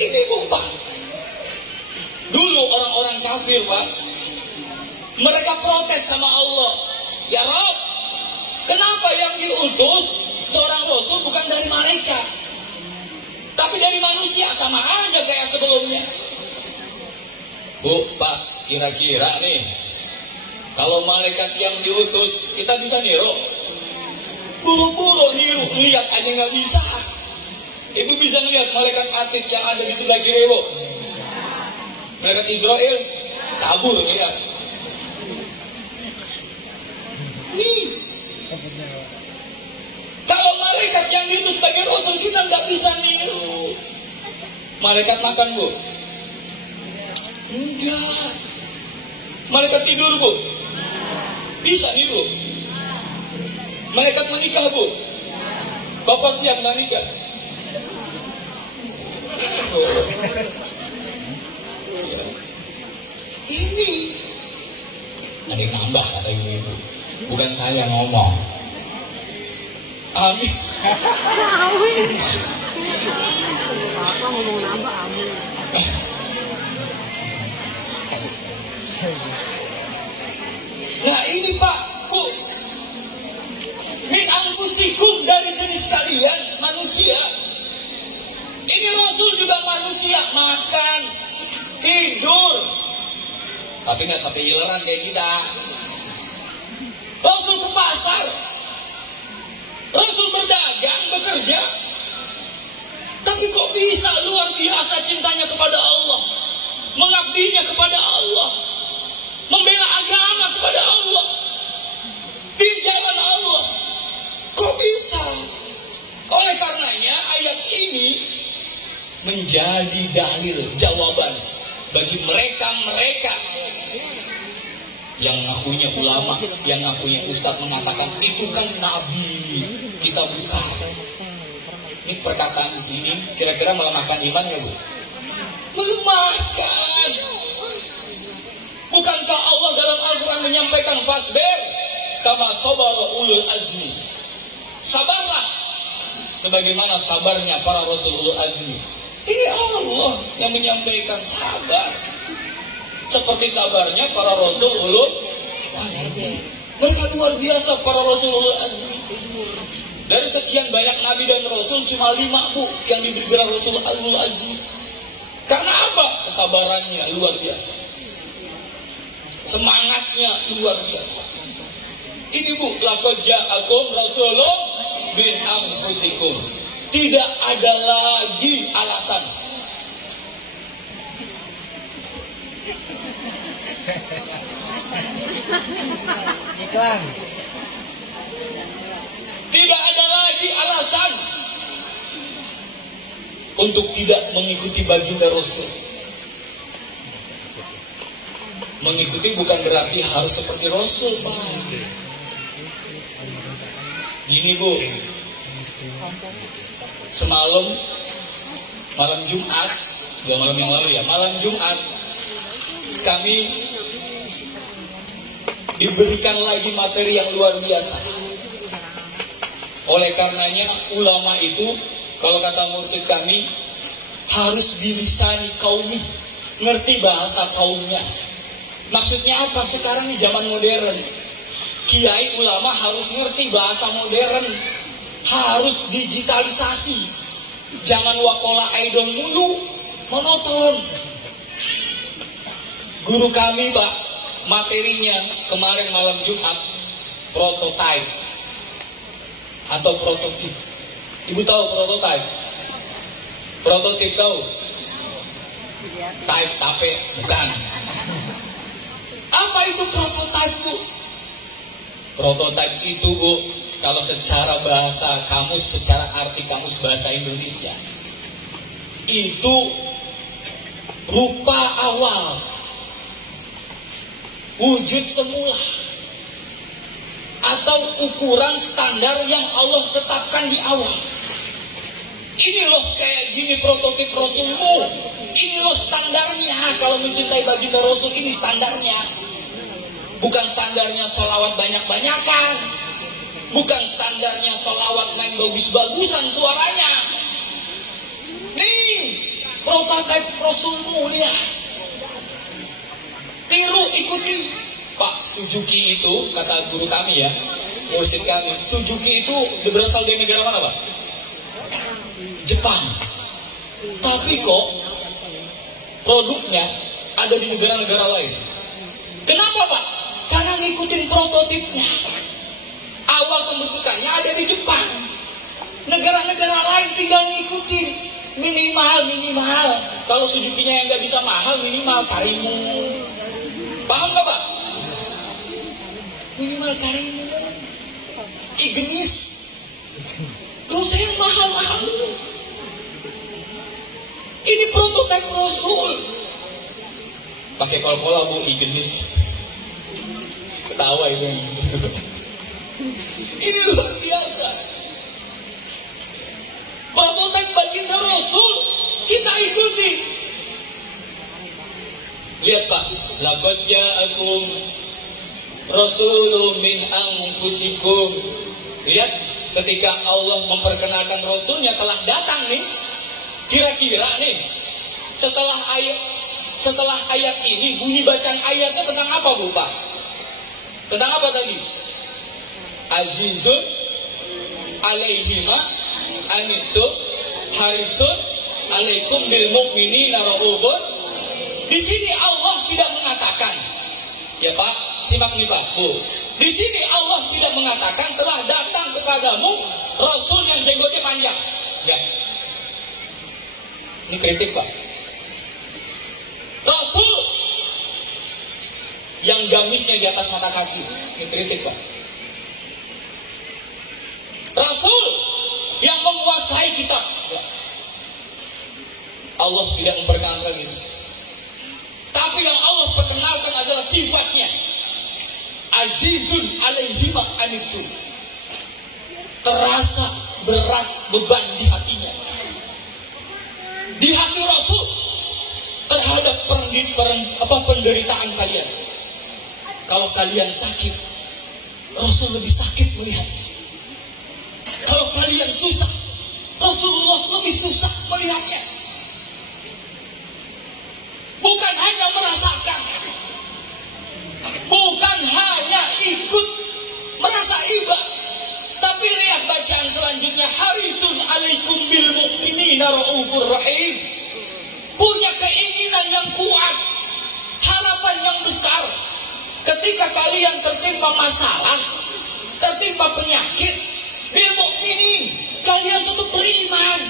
Ini Pak. Dulu orang-orang kafir, Pak, mereka protes sama Allah. Ya Rabb, kenapa yang diutus seorang Rasul bukan dari malaikat, tapi dari manusia? Sama aja kayak sebelumnya. Bu, Pak, kira-kira nih, kalau malaikat yang diutus, kita bisa niru? Buru-buru niru, lihat aja nggak bisa. Ibu bisa lihat malaikat Atik yang ada di sebelah kiri, Bu? Malaikat Israel, kabur lihat. Nih, kalau malaikat yang diutus sebagai Rasul, kita nggak bisa niru. Malaikat makan, Bu? Enggak. Malaikat tidur, Bu? Bisa niru. Malaikat menikah, Bu? Bapak siap menikah? Ini ada yang nambah kata ibu-ibu, bukan saya ngomong. Amin. Amin. Bapak ngomong nambah, amin. Nah ini Pak, Bu, min anfusikum, dari jenis kalian manusia. Ini Rasul juga manusia, makan, tidur, Tapi nggak sampai hileran kayak kita. Rasul ke pasar, Rasul berdagang, bekerja. Tapi kok bisa luar biasa cintanya kepada Allah, mengabdinya kepada Allah, membela agama kepada Allah, di jalan Allah. Kok bisa? Oleh karenanya ayat ini menjadi dalil, jawaban bagi mereka-mereka yang ngakunya ulama, yang ngakunya ustadz, mengatakan itu kan nabi, kita bukan. Ini perkataan ini kira-kira melemahkan iman ya Bu? Melemahkan. Bukankah Allah dalam Al-Quran menyampaikan fasbir kama sabara ulul azmi, sabarlah sebagaimana sabarnya para rasul ulul azmi. Ini Allah yang menyampaikan sabar seperti sabarnya para rasul ulul azmi. Mereka luar biasa para rasul ulul azmi. Dari sekian banyak nabi dan rasul cuma 5 Bu yang diberi gelar rasul ulul azmi. Karena apa? Kesabarannya luar biasa, semangatnya luar biasa. Ini Bu, laqad ja'akum rasulun min anfusikum. Tidak ada lagi alasan. Iklan. Tidak ada lagi alasan untuk tidak mengikuti baginda Rasul. Mengikuti bukan berarti harus seperti Rasul, Pak. Gini Bu, semalam malam Jumat, gak malam yang lalu ya, malam Jumat kami diberikan lagi materi yang luar biasa. Oleh karenanya ulama itu, kalau kata mursyid kami, harus bilisani kaumi, ngerti bahasa kaumnya. Maksudnya apa? Sekarang di zaman modern, kiai ulama harus ngerti bahasa modern, harus digitalisasi. Jangan wakola idol mulu, monoton. Guru kami Pak, materinya kemarin malam Jumat, prototype atau prototip. Ibu tahu prototip? Prototip tahu? Type tape bukan. Apa itu prototip Bu? Prototip itu Bu, kalau secara bahasa kamus, secara arti kamus bahasa Indonesia, itu rupa awal, wujud semula, atau ukuran standar yang Allah tetapkan di awal. Ini loh kayak gini prototip Rasulmu. Ini loh standarnya. Kalau mencintai baginda Rasul, ini standarnya. Bukan standarnya sholawat banyak-banyakan, bukan standarnya sholawat main bagus-bagusan suaranya. Nih prototip Rasulmu, lihat, tiru, ikuti. Pak, Suzuki itu, kata guru kami ya, mursyid kami, Suzuki itu berasal dari negara mana Pak? Jepang. Tapi kok produknya ada di negara-negara lain. Kenapa Pak? Karena ngikutin prototipnya. Awal pembentukannya ada di Jepang. Negara-negara lain tinggal ngikutin. Minimal. Kalau Suzuki-nya yang nggak bisa mahal, minimal Karimu. Paham nggak Pak? Minimal Karimu, Igenis, gak usah yang mahal-mahal. Ini prototipe Rasul. Pakai kol-kola Bu, Igenis. Ketawa itu. Ini luar biasa. Prototipe baginda Rasul kita ikuti. Lihat Pak, laqad ja'akum rasulun min anfusikum. Lihat, ketika Allah memperkenalkan Rasulnya telah datang nih, kira-kira nih setelah ayat ini, bunyi bacaan ayatnya tentang apa Bu Pak? Tentang apa tadi? Azizun alaihima anitu harisun alaikum bil mu'minina raufun. Di sini Allah tidak mengatakan Ya Pak, simak nih Pak, Bu. Di sini Allah tidak mengatakan telah datang kepadamu Rasul yang jenggotnya panjang. Ya. Ini kritik Pak. Rasul yang gamisnya di atas mata kaki. Ini kritik Pak. Rasul yang menguasai kitab. Ya. Allah tidak memperkenalkan itu. Tapi yang Allah perkenalkan adalah sifatnya. Azizun alaihi ma anitu. Terasa berat beban di hatinya. Di hati Rasul terhadap penderitaan kalian. Kalau kalian sakit, Rasul lebih sakit melihatnya. Kalau kalian susah, Rasulullah lebih susah melihatnya. Bukan hanya merasakan, bukan hanya ikut merasa iba, tapi lihat bacaan selanjutnya, harisun alaikum bil mu'minina raufur rahim. Punya keinginan yang kuat, harapan yang besar. Ketika kalian tertimpa masalah, tertimpa penyakit, bil mu'minin, kalian tetap beriman,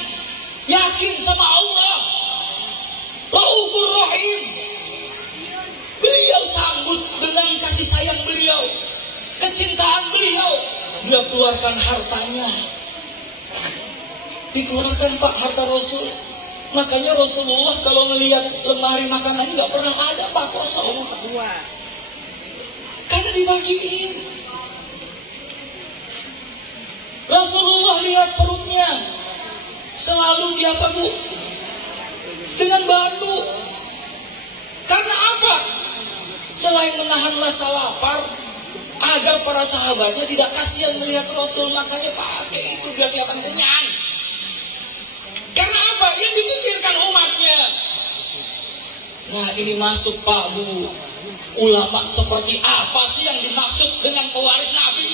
yakin sama Allah. Raufur rahim. Beliau sambut dengan kasih sayang beliau, kecintaan beliau. Dia keluarkan hartanya. Dikeluarkan Pak harta Rasul. Makanya Rasulullah kalau melihat lemari makanan nggak pernah ada Pak kosong. Karena dibagiin. Rasulullah lihat perutnya selalu dia apa Bu? Dengan batu. Karena apa? Selain menahan rasa lapar, agar para sahabatnya tidak kasihan melihat Rasul, makanya pakai itu biar kelihatan kenyang. Karena apa? Yang dipikirkan umatnya. Nah ini masuk Pak Bu, ulama seperti apa sih yang dimaksud dengan pewaris Nabi?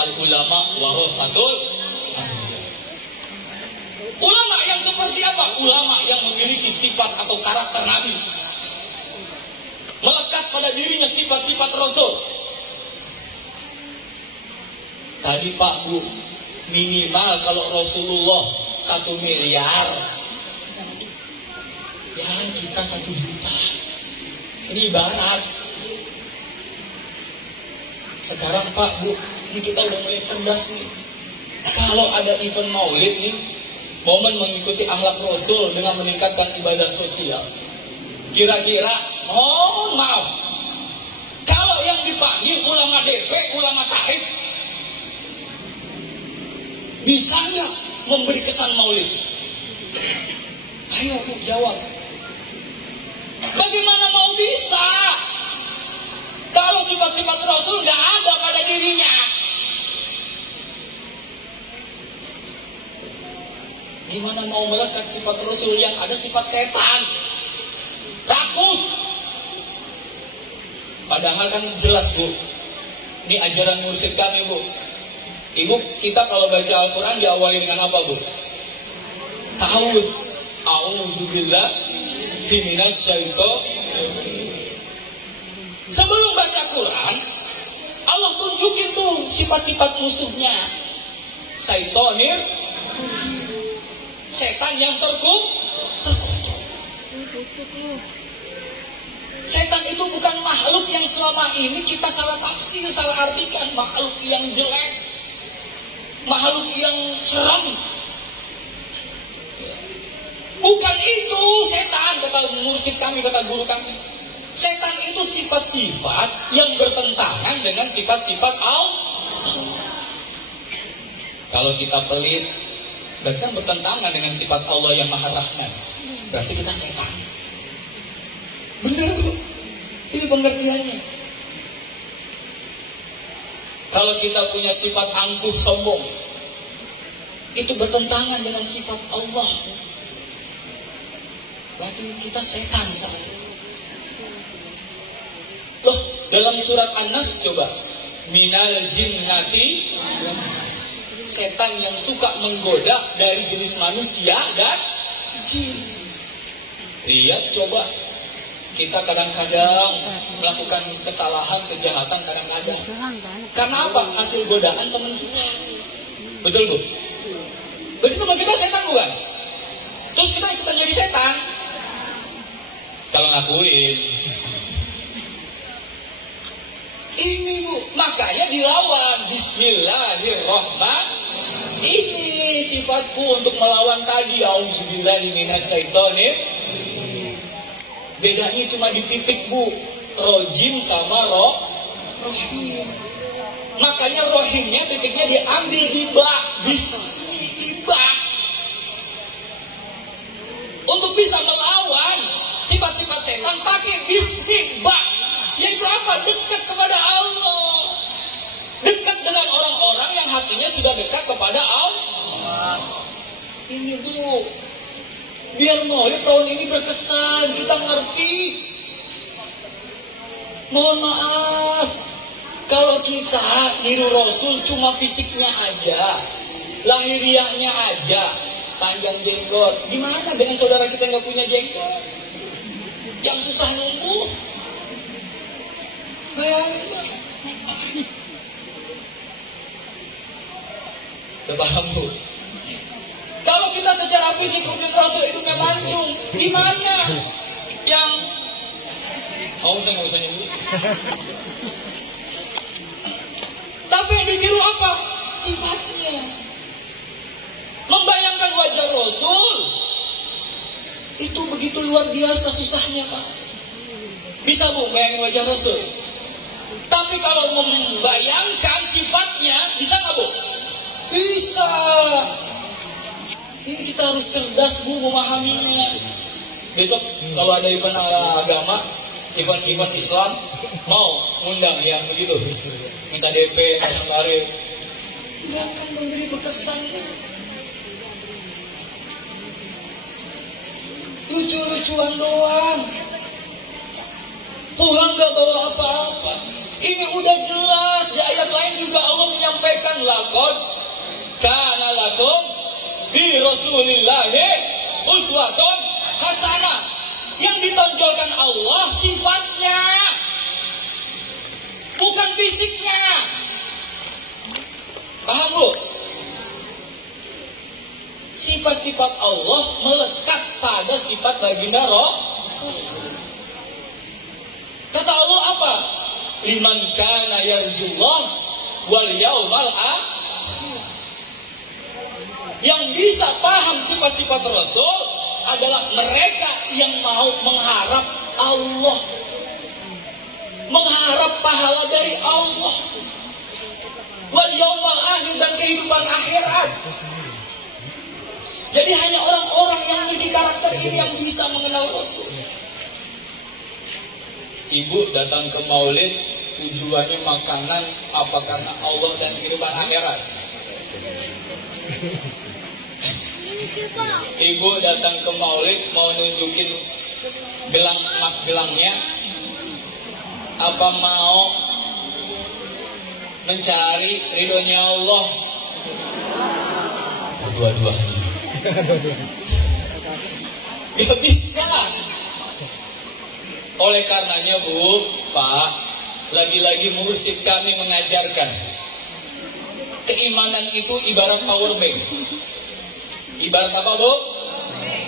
Al ulama warasatul. Ulama yang seperti apa? Ulama yang memiliki sifat atau karakter Nabi. Melekat pada dirinya sifat-sifat Rasul. Tadi Pak Bu, minimal kalau Rasulullah 1 miliar, ya kita 1 juta. Ini ibarat. Sekarang Pak Bu, ini kita udah mulai cerdas nih. Kalau ada event maulid nih, momen mengikuti akhlak Rasul dengan meningkatkan ibadah sosial. Kira-kira, mohon maaf, kalau yang dipanggil ulama DP, ulama tarik, bisa nggak memberi kesan maulid? Ayo Bu jawab. Bagaimana mau bisa? Kalau sifat-sifat Rasul nggak ada pada dirinya. Gimana mau melekat sifat Rasul yang ada sifat setan, rakus? Padahal kan jelas Bu, ini ajaran mursyid kami Bu. Ibu, kita kalau baca Al-Quran diawali dengan apa Bu? Ta'awuz. A'udzubillah minasyaitonir. Sebelum baca Quran, Allah tunjukin tuh sifat-sifat musuhnya. Syaitonir, setan yang terkutuk. Setan itu bukan makhluk yang selama ini kita salah tafsir, salah artikan. Makhluk yang jelek, makhluk yang seram. Bukan itu setan, kata mursyid kami, kata guru kami. Setan itu sifat-sifat yang bertentangan dengan sifat-sifat Allah. Kalau kita pelit, berarti kan bertentangan dengan sifat Allah yang Maha Rahman. Berarti kita setan. Benar Bu, ini pengertiannya. Kalau kita punya sifat angkuh sombong, itu bertentangan dengan sifat Allah. Berarti kita setan saat itu. Loh, dalam surat An-Nas coba, minal jinnati, setan yang suka menggoda dari jenis manusia dan jin. Lihat coba, Kita kadang-kadang melakukan kesalahan, kejahatan kadang-kadang. Karena apa? Hasil godaan teman kita. Betul Bu? Berarti teman kita setan bukan? Terus kita ikutan jadi setan. Kalau ngakuin. Ini Bu, makanya dilawan. Bismillahirrahmanirrahim. Ini sifatku untuk melawan tadi. Auzubillahi minasyaitonir. Bedanya cuma di titik Bu, rojim sama rohim. Makanya rohimnya titiknya diambil di bak, bismillah. Untuk bisa melawan sifat-sifat setan pakai bismillah. Yaitu apa? Dekat kepada Allah. Dekat dengan orang-orang yang hatinya sudah dekat kepada Allah. Ini Bu, biar Maulid tahun ini berkesan, kita ngerti. Mohon maaf, kalau kita niru Rasul cuma fisiknya aja, lahiriahnya aja, panjang jenggot. Gimana dengan saudara kita yang gak punya jenggot? Yang susah numbuh. Bayangin. Udah paham Bu? Kalau kita secara fisik rutin Rasul itu mancung, gimana? Yang saya nggak usah nyebut. Tapi yang ditiru apa? Sifatnya. Membayangkan wajah Rasul itu begitu luar biasa susahnya Pak. Bisa Bu bayangin wajah Rasul? Tapi kalau membayangkan sifatnya, bisa nggak Bu? Bisa. Ini kita harus cerdas Bu memahaminya. Besok kalau ada event agama, event Islam, mau undang ya begitu. Minta DP, pasang tarif. Tidak akan memberi berkesan. Lucu-lucuan doang. Pulang gak bawa apa-apa. Ini udah jelas. Di ayat lain juga Allah menyampaikan lakon kana lakum bi Rasulillahi uswatun hasanah. Yang ditonjolkan Allah sifatnya, bukan fisiknya. Paham Bu? Sifat-sifat Allah melekat pada sifat baginda Rasul. Kata Allah apa? Liman kana yarjullah wal yaumal akhir. Yang bisa paham sifat-sifat Rasul adalah mereka yang mau mengharap Allah, mengharap pahala dari Allah, wal yaumal akhir, dan kehidupan akhirat. Jadi hanya orang-orang yang memiliki karakter ini yang bisa mengenal Rasul. Ibu datang ke Maulid tujuannya makanan apa? Karena Allah dan kehidupan akhirat. Ibu datang ke Maulid mau nunjukin gelang emas gelangnya, apa mau mencari ridhonya Allah? Dua-duanya. Gak bisa. Oleh karenanya Bu, Pak, lagi-lagi mursyid kami mengajarkan keimanan itu ibarat power bank. Ibarat apa Bu?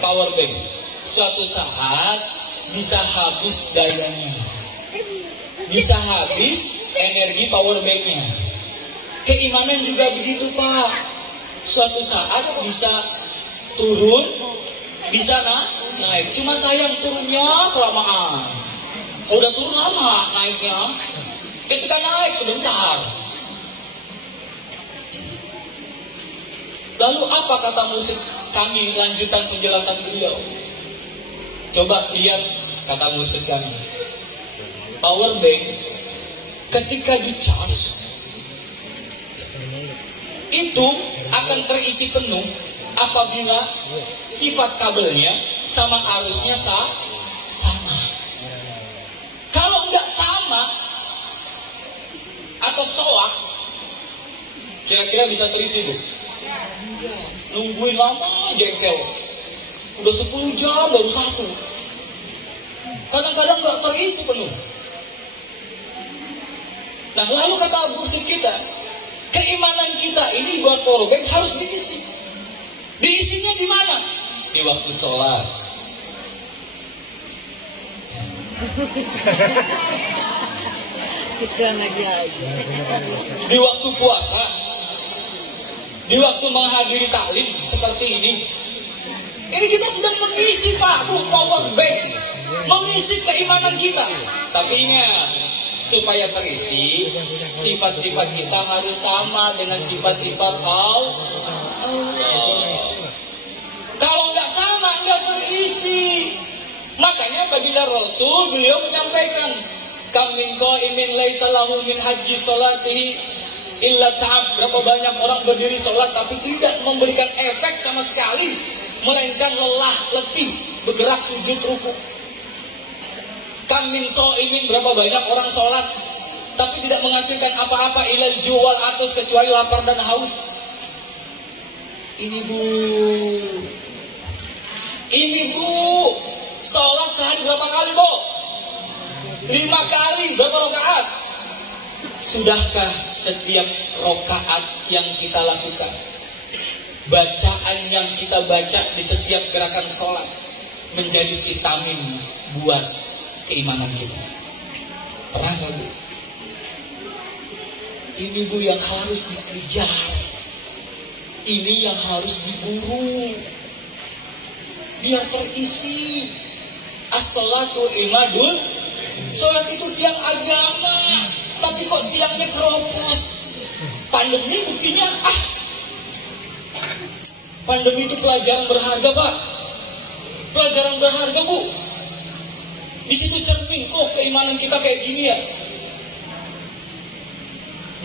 Power bank. Suatu saat bisa habis dayanya, bisa habis energi power banknya. Keimanan juga begitu Pak. Suatu saat bisa turun, bisa naik. Cuma sayang turunnya kelamaan. Kalau udah turun lama naiknya, ketika naik sebentar. Lalu apa kata musik kami lanjutan penjelasan beliau? Coba lihat kata musik kami. Power bank ketika di charge itu akan terisi penuh apabila sifat kabelnya sama arusnya sama. Kalau nggak sama atau soak, kira-kira bisa terisi Bu? Nungguin lama jengkel. Udah 10 jam baru satu. kadang-kadang nggak terisi penuh. Nah, lalu kata mursyid kita, keimanan kita ini buat powerbank harus diisi. Diisinya di mana? Di waktu sholat. Di waktu puasa, di waktu menghadiri taklim seperti ini. Ini kita sedang mengisi Pak Bu power bank, mengisi keimanan kita. Tapi ingat, supaya terisi, sifat-sifat kita harus sama dengan sifat-sifat Allah. Kalau nggak sama, nggak terisi. Makanya baginda Rasul beliau menyampaikan, kam min qaimin laisa lahu min haji salatihi illa ta'ab. Berapa banyak orang berdiri sholat tapi tidak memberikan efek sama sekali, melainkan lelah, letih, bergerak sujud ruku. Kam min shaimin, berapa banyak orang sholat tapi tidak menghasilkan apa-apa ilal juwal atus, kecuali lapar dan haus. Ini bu, sholat sehari berapa kali bu? 5 kali, berapa rakaat? Sudahkah setiap rakaat yang kita lakukan, bacaan yang kita baca di setiap gerakan sholat menjadi vitamin buat keimanan kita? Pernah gak bu? Ini bu yang harus dikejar, ini yang harus diburu biar terisi. As-salatu imadun, sholat itu tiang agama, tapi kok tiangnya keropos. Pandemi buktinya, pandemi itu pelajaran berharga Pak, pelajaran berharga Bu. Di situ cermin, kok keimanan kita kayak gini ya.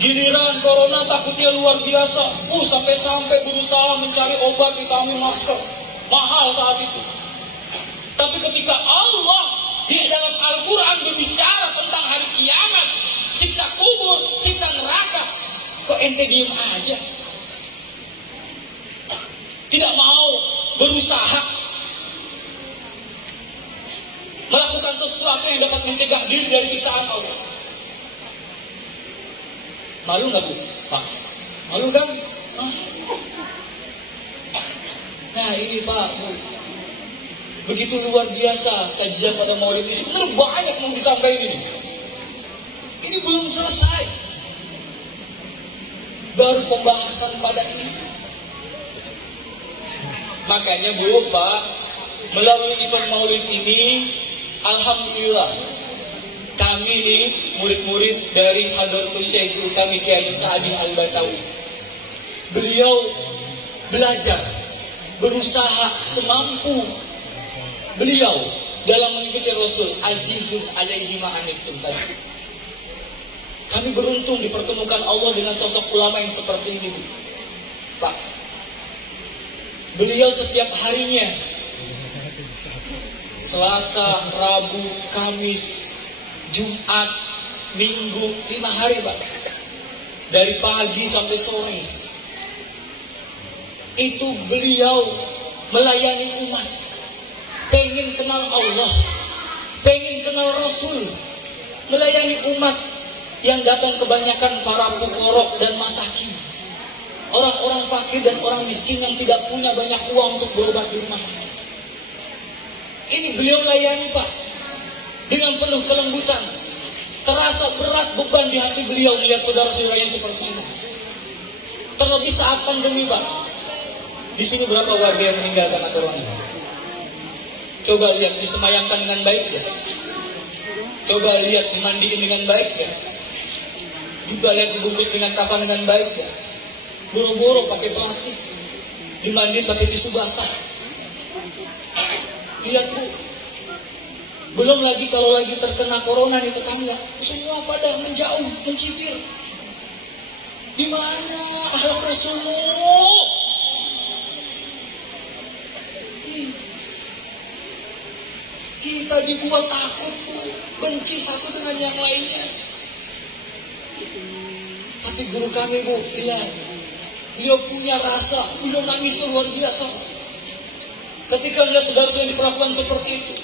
Giliran corona takutnya luar biasa, sampai berusaha mencari obat, vitamin, masker, mahal saat itu. Tapi ketika Allah di dalam Al-Quran berbicara tentang hari kiamat, siksa kubur, siksa neraka, kok ente diem aja? Tidak mau berusaha melakukan sesuatu yang dapat mencegah diri dari siksaan Allah. Malu nggak Bu? Pak, malu kan? Nah ini Pak Bu, begitu luar biasa kajian pada Maulid ini. Sebenarnya banyak yang disampaikan ini. Ini belum selesai, baru pembahasan pada ini. Makanya Bu Pak, melalui event Maulid ini, alhamdulillah kami ini murid-murid dari Hadratus Syekh kami Kiai Sa'di Al-Batawi, beliau belajar, berusaha semampu beliau dalam mengikuti Rasul. Azizun alaihi ma'anittum tadi. Kami beruntung dipertemukan Allah dengan sosok ulama yang seperti ini Pak. Beliau setiap harinya, Selasa, Rabu, Kamis, Jumat, Minggu, 5 hari Pak, dari pagi sampai sore, itu beliau melayani umat. Pengen kenal Allah, pengen kenal Rasul, melayani umat yang datang kebanyakan para fuqara dan masakin, orang-orang fakir dan orang miskin yang tidak punya banyak uang untuk berobat di rumah sakit. Ini beliau layani Pak, dengan penuh kelembutan. Terasa berat beban di hati beliau melihat saudara-saudara yang seperti ini. Terlebih saat pandemi Pak. Di sini berapa warga yang meninggal karena corona? Coba lihat, disemayamkan dengan baik ya. Coba lihat, dimandiin dengan baik ya. Juga lihat dibungkus dengan kafan dengan baik ya. Boro-boro pakai plastik, dimandiin pakai tisu basah. Lihat Bu, belum lagi kalau lagi terkena corona di tetangga, semua pada menjauh, mencibir. Di mana akhlak Rasulullah? Kita dibuat takut Bu, benci satu dengan yang lainnya. Tapi guru kami Bu, lihat, beliau punya rasa, beliau nangis luar biasa ketika melihat saudara yang diperlakukan seperti itu.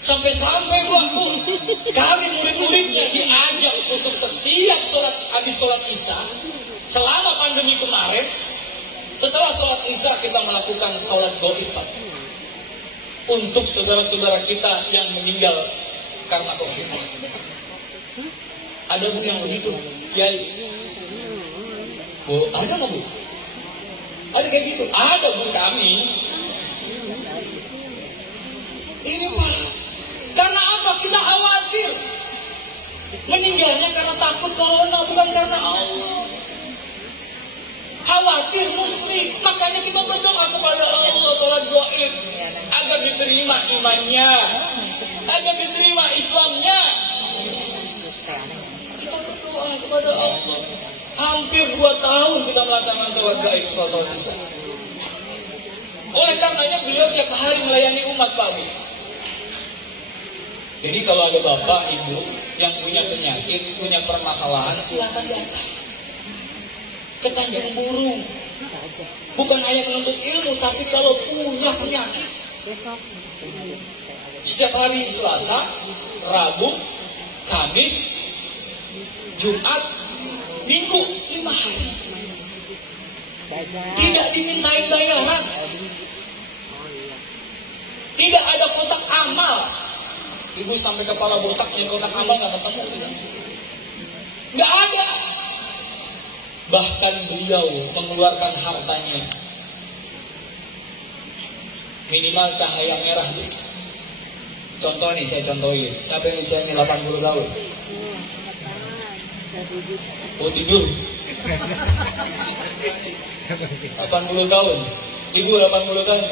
Sampai-sampai Bu, kami murid-muridnya diajak untuk setiap habis sholat isya selama pandemi kemarin, setelah sholat isya kita melakukan sholat gaib Pak, untuk saudara-saudara kita yang meninggal karena COVID. Ada Bu yang begitu, Kiai? Bu, ada nggak Bu? Ada kayak gitu? Ada Bu kami. Ini Pak, karena apa? Kita khawatir meninggalnya karena takut corona, bukan karena Allah. Khawatir musyrik, makanya kita berdoa kepada Allah sholat gaib agar diterima imannya, agar diterima Islamnya. Kita berdoa kepada Allah. Hampir 2 tahun kita melaksanakan sholat gaib setelah sholat isya. Oleh karenanya beliau tiap hari melayani umat Pak. Jadi kalau ada bapak ibu yang punya penyakit, punya permasalahan, silakan datang ke Tanjung Buru. Bukan hanya menuntut ilmu, tapi kalau punya penyakit, setiap hari Selasa, Rabu, Kamis, Jumat, Minggu, 5 hari. Tidak dimintai bayaran, tidak ada kotak amal. Ibu sampai kepala botak jadi kotak amal nggak ketemu, nggak ada. Bahkan beliau mengeluarkan hartanya minimal cahaya merah. Contoh nih, saya contohin. Siapa yang usianya 80 tahun? Oh tidur. 80 tahun. Ibu 80 tahun.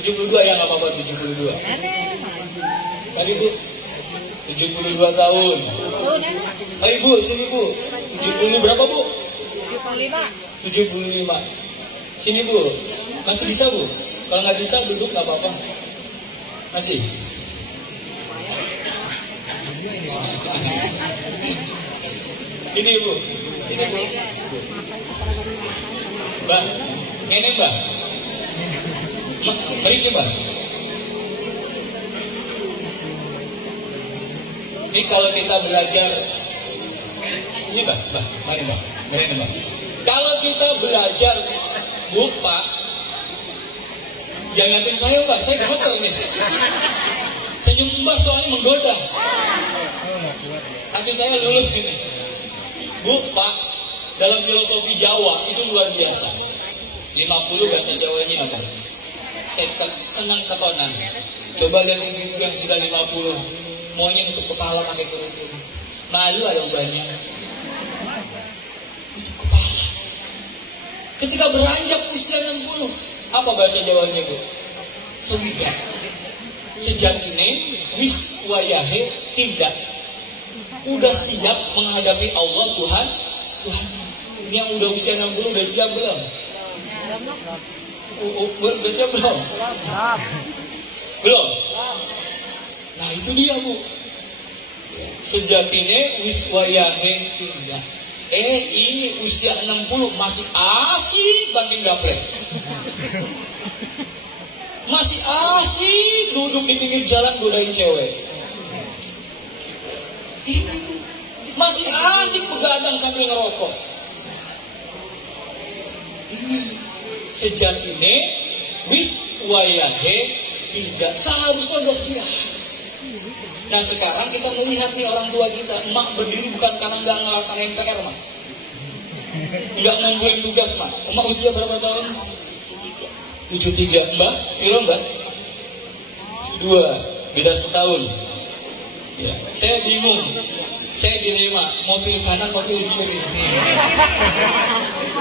72 ya, nggak apa-apa 72. Tadi Bu 72 tahun. Ayo Bu, sini Bu. 70 berapa Bu? 75. Sini Bu. Masih bisa Bu? Kalau nggak bisa duduk nggak apa-apa. Masih. Ini Bu. Sini Bu. Mbak, ini Mbak. Mari coba. Ini kalau kita belajar, ini Mbak, mari Mbak, mari Mbak. Kalau kita belajar, Bu, Pak, jangan ngatain saya Mbak, saya kotor ini. Senyum Mbak soalnya menggoda. Kaki saya lulus ini. Bu, Pak, dalam filosofi Jawa itu luar biasa. 50 bahasa Jawanya apa? Senang ketonan. Coba lihat ibu yang sudah 50, maunya untuk kepala pakai kerudung. Malu ada banyak. Itu kepala. Ketika beranjak usia 60, apa bahasa Jawanya Bu? Sewida. Sejak ini wis wayahe tidak. Udah siap menghadapi Allah Tuhan. Yang udah usia 60 udah siap belum? Udah siap belum? Belum? Nah itu dia Bu. Sejatinya wiswayahe tidak. Ini usia 60 masih asik banting gaplek. Masih asik duduk di pinggir jalan godain cewek. Ini masih asik begadang sambil ngerokok. Ini sejatinya wiswayahe tidak, seharusnya udah siap. Nah sekarang kita melihat nih orang tua kita, emak berdiri bukan karena nggak ngelaksanain PR mak, nggak ngumpulin tugas mak. Emak usia berapa tahun? 73. Mbak, belum Mbak? 2, beda setahun. Ya, saya bingung. Saya dilema, mau pilih kanan, mau pilih kiri.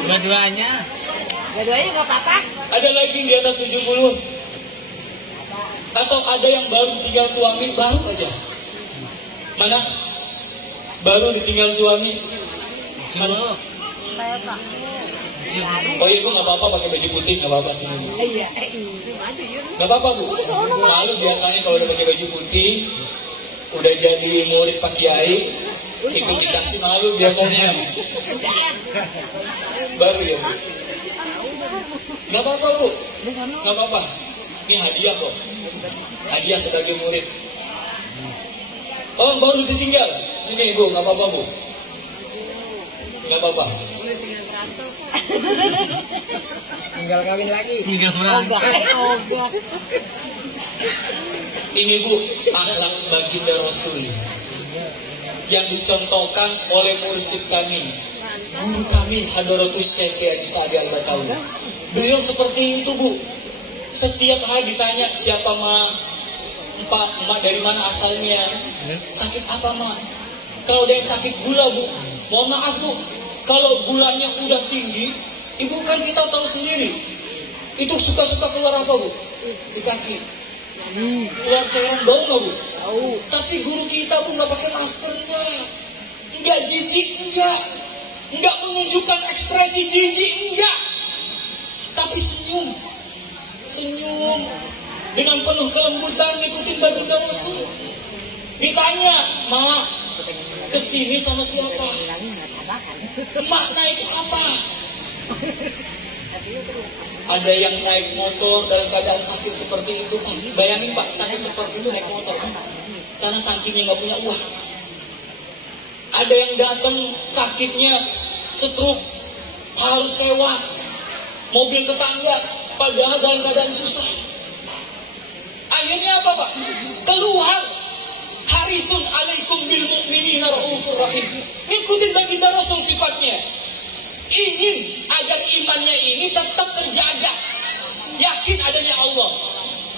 Dua-duanya nggak apa-apa. Ada lagi di atas 70. Atau ada yang baru ditinggal suami, baru aja. Mana? Baru ditinggal suami. Mana? Oh iya Bu, nggak apa-apa pakai baju putih, nggak apa-apa sini. Nggak apa-apa Bu. Malu biasanya kalau udah pakai baju putih, udah jadi murid Pak Kiai, ikut dikasih malu biasanya. Baru ya Bu. Nggak apa-apa Bu, nggak apa-apa. Ini hadiah kok. Hadiah sebagai murid. Oh, baru ditinggal. Sini Bu, nggak apa-apa Bu. Nggak apa-apa. Tinggal kawin lagi. Tinggal berangkat. Ini Bu, akhlak baginda Rasul yang dicontohkan oleh mursyid kami, guru kami Hadratus Syekh Haji Sa'di Al-Batawi. Beliau seperti itu Bu. Setiap hari ditanya, siapa Mak dari mana asalnya? Sakit apa Mak? Kalau ada yang sakit gula Bu, mohon maaf Bu, kalau gulanya udah tinggi, Ibu kan kita tahu sendiri, itu suka-suka keluar apa Bu? Di kaki. Keluar cairan bau nggak Bu? Tapi guru kita Bu nggak pakai masker nggak jijik nggak menunjukkan ekspresi jijik tapi senyum dengan penuh kelembutan ngikutin baginda Rasul. Ditanya, Mak, kesini sama siapa? Mak naik apa? Ada yang naik motor dalam keadaan sakit seperti itu Pak. Bayangin Pak, sakit seperti itu naik motor Pak. Karena sakitnya nggak punya uang. Ada yang datang sakitnya stroke, harus sewa mobil tetangga, padahal dalam keadaan susah. Akhirnya apa Pak? Keluar, harisun alaikum bil mu'minina raufur rahim. Ikutin baginda Rasul sifatnya. Ingin agar imannya ini tetap terjaga, yakin adanya Allah,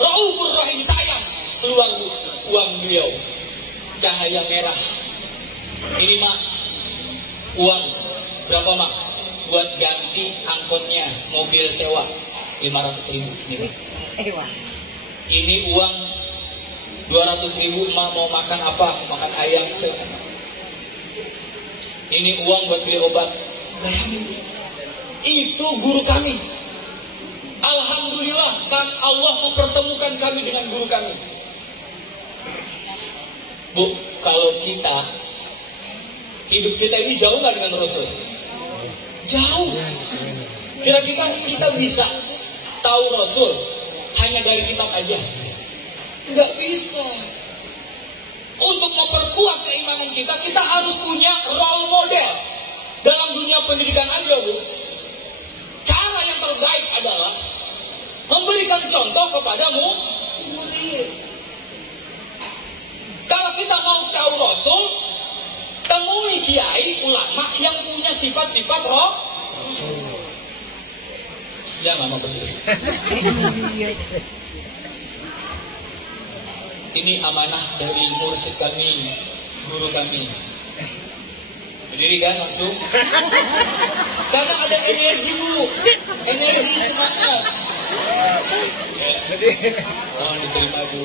raufur rahim, sayang. Keluar Bu, uang beliau cahaya merah. Ini Mak, uang berapa Mak? Buat ganti angkotnya, mobil sewa 500.000 ini uang 200.000 Mak mau makan apa? Makan ayam silakan. Ini uang buat beli obat. Bayangin, itu guru kami. Alhamdulillah kan Allah mempertemukan kami dengan guru kami. Bu, kalau kita hidup kita ini jauh nggak dengan Rasul? Jauh. Kira-kira kita bisa tahu Rasul hanya dari kitab aja? Nggak bisa. Untuk memperkuat keimanan kita, kita harus punya role model. Dalam dunia pendidikan aja Bu, cara yang terbaik adalah memberikan contoh kepadamu murid. Kalau kita mau tahu Rasul, temui kiai ulama yang punya sifat-sifat roh. Jangan lama berdiri. Ini amanah dari mursyid kami, guru kami. Berdiri kan langsung. Karena ada energi Bu, energi semangat. Mohon diterima Bu.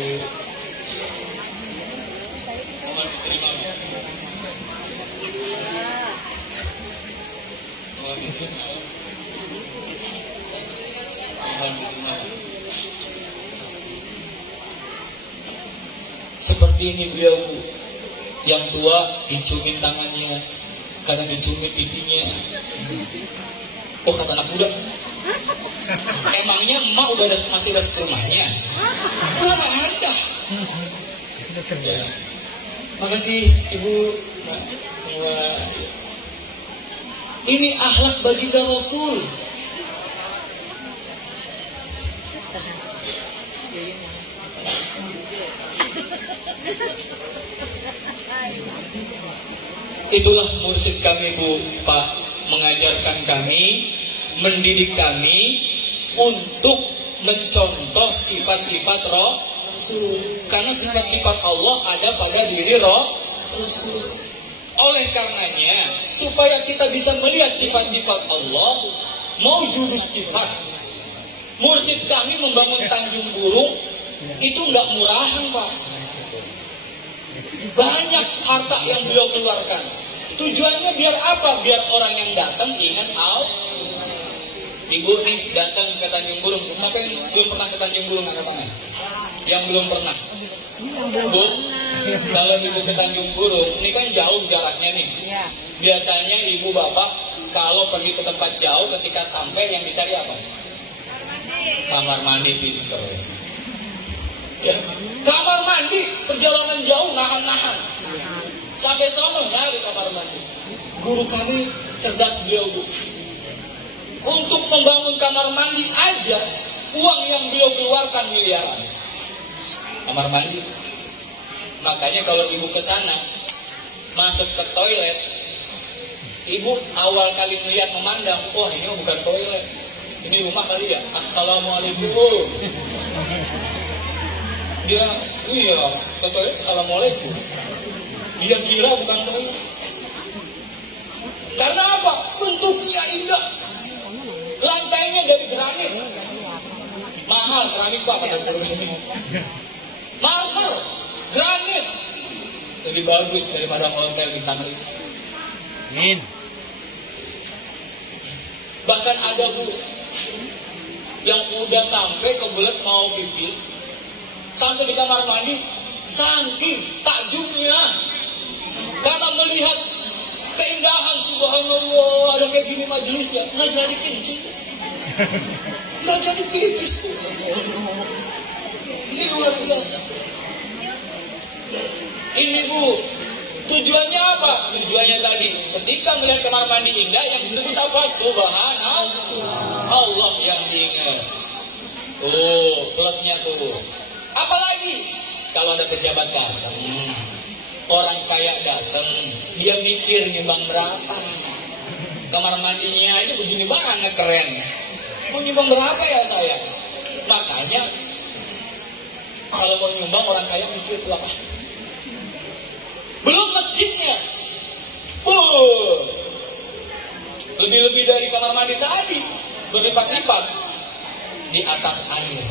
Mohon diterima Bu. Mohon diterima. Mohon diterima. Seperti ini beliau Bu. Yang tua diciumin tangannya, kadang diciumin pipinya. Oh kata anak muda, emangnya emak udah masih ada ke rumahnya? Nggak ada. Ya. Makasih Ibu. Ini akhlak baginda Rasul. Itulah mursyid kami Bu, Pak, mengajarkan kami, mendidik kami untuk mencontoh sifat-sifat Rasul. Karena sifat-sifat Allah ada pada diri Rasul. Oleh karenanya, supaya kita bisa melihat sifat-sifat Allah, mau jurus sifat, mursyid kami membangun Tanjung Burung itu nggak murahan Pak. Banyak harta yang beliau keluarkan. Tujuannya biar apa? Biar orang yang datang ingat Ibu nih datang ke Tanjung Burung. Siapa yang belum pernah ke Tanjung Burung angkat tangan? Yang belum pernah. Bu, kalau Ibu ke Tanjung Burung, ini kan jauh jaraknya nih. Biasanya Ibu Bapak kalau pergi ke tempat jauh, ketika sampai yang dicari apa? Kamar mandi pinter. Ya. Kamar mandi perjalanan jauh nahan-nahan. Sampai sana dari kamar mandi. Guru kami cerdas beliau, Bu. Untuk membangun kamar mandi aja uang yang beliau keluarkan miliaran. Kamar mandi. Makanya kalau ibu ke sana masuk ke toilet, ibu awal kali melihat memandang, oh ini bukan toilet, ini rumah kali ya. Assalamualaikum. Dia, iya, ke toilet assalamualaikum. Dia kira bukan toilet. Karena apa? Bentuknya indah. Lantainya dari granit. Mahal granit, Pak, kata guru. Mahal granit. Lebih bagus daripada hotel di tanah itu. Amin. Bahkan ada, Bu, yang udah sampai kebelet mau pipis, sampai di kamar mandi, saking takjubnya karena melihat keindahan, subhanallah, ada kayak gini majelisnya, nggak jadi kencing, nggak jadi pipis tuh. Ini luar biasa. Ini, Bu, tujuannya apa? Tujuannya tadi, ketika melihat kamar mandi indah, yang disebut apa? Subhanallah, Allah yang diingat. Plusnya tuh. Apalagi kalau ada pejabat datang, orang kaya datang, dia mikir nyumbang berapa. Kamar mandinya ini begini banget, keren. Mau nyumbang berapa ya saya? Makanya kalau mau nyumbang orang kaya mikir berapa? Belum masjidnya. Lebih-lebih dari kamar mandi tadi, berlipat-lipat di atas air.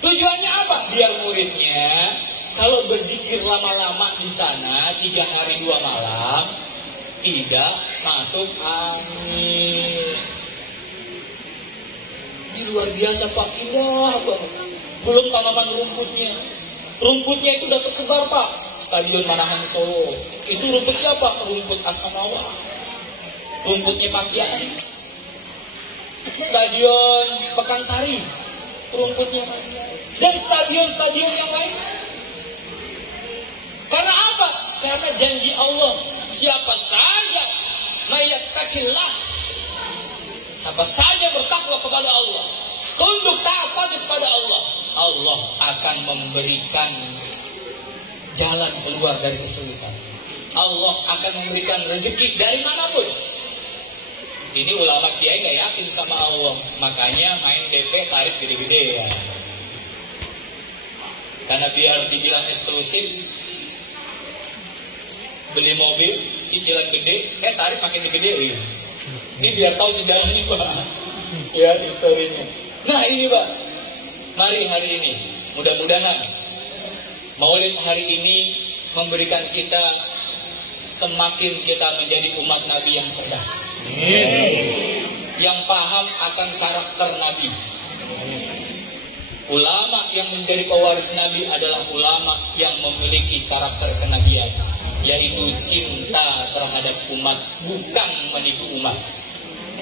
Tujuannya apa? Biar muridnya kalau berzikir lama-lama di sana 3 hari 2 malam tidak masuk angin. Ini luar biasa, Pak, indah banget. Belum tanaman rumputnya. Rumputnya itu udah tersebar, Pak. Stadion Manahan Solo. Itu rumput siapa? Rumput Asamawa. Rumputnya Pak Kiai. Stadion Pekansari. Rumputnya Pak Kiai. Dan stadion-stadion yang lain. Karena apa? Karena janji Allah, siapa saja mayattaqillah, siapa saja bertakwa kepada Allah, tunduk taat patuh kepada Allah, Allah akan memberikan jalan keluar dari kesulitan. Allah akan memberikan rezeki dari manapun. Ini ulama kiai nggak yakin sama Allah, makanya main DP tarik gede-gede ya. Karena biar dibilang eksklusif, beli mobil cicilan gede, tarik makin gede. Iya. Ini biar tahu sejarahnya, Pak. Ya, historinya. Nah ini, Pak, mari hari ini mudah-mudahan Maulid hari ini memberikan kita, semakin kita menjadi umat Nabi yang cerdas, yang paham akan karakter Nabi. Ulama yang menjadi pewaris Nabi adalah ulama yang memiliki karakter kenabian, yaitu cinta terhadap umat, bukan menipu umat.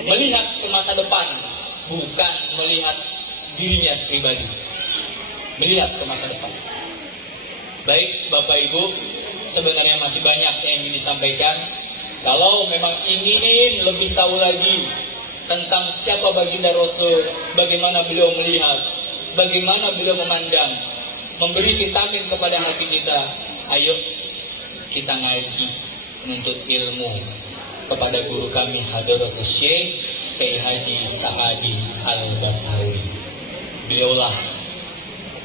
Melihat ke masa depan, bukan melihat dirinya pribadi. Melihat ke masa depan. Baik, Bapak Ibu, sebenarnya masih banyak yang ingin disampaikan. Kalau memang ingin lebih tahu lagi tentang siapa baginda Rasul, bagaimana beliau melihat, bagaimana beliau memandang, memberi vitamin kepada hati kita, ayo kita ngaji, menuntut ilmu kepada guru kami Hadratus Syekh Kiai Haji Sa'adi Al-Batawi. Beliaulah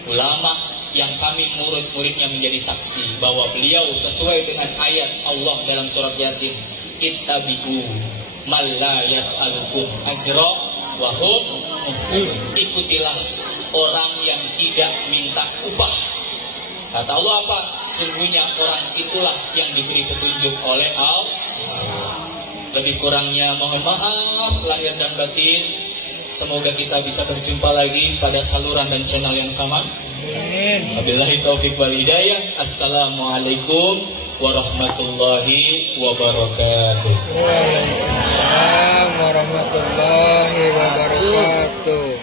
ulama yang kami murid-muridnya menjadi saksi bahwa beliau sesuai dengan ayat Allah dalam surat Yasin, ittabi'u man la yas'alukum ajra wa hum muhtadun. Ikutilah orang yang tidak minta upah. Kata Allah apa? Sesungguhnya orang itulah yang diberi petunjuk oleh Allah. Lebih kurangnya mohon maaf lahir dan batin. Semoga kita bisa berjumpa lagi pada saluran dan channel yang sama. Wabillahi taufiq wal hidayah. Assalamualaikum warahmatullahi wabarakatuh. Waalaikumsalam warahmatullahi wabarakatuh.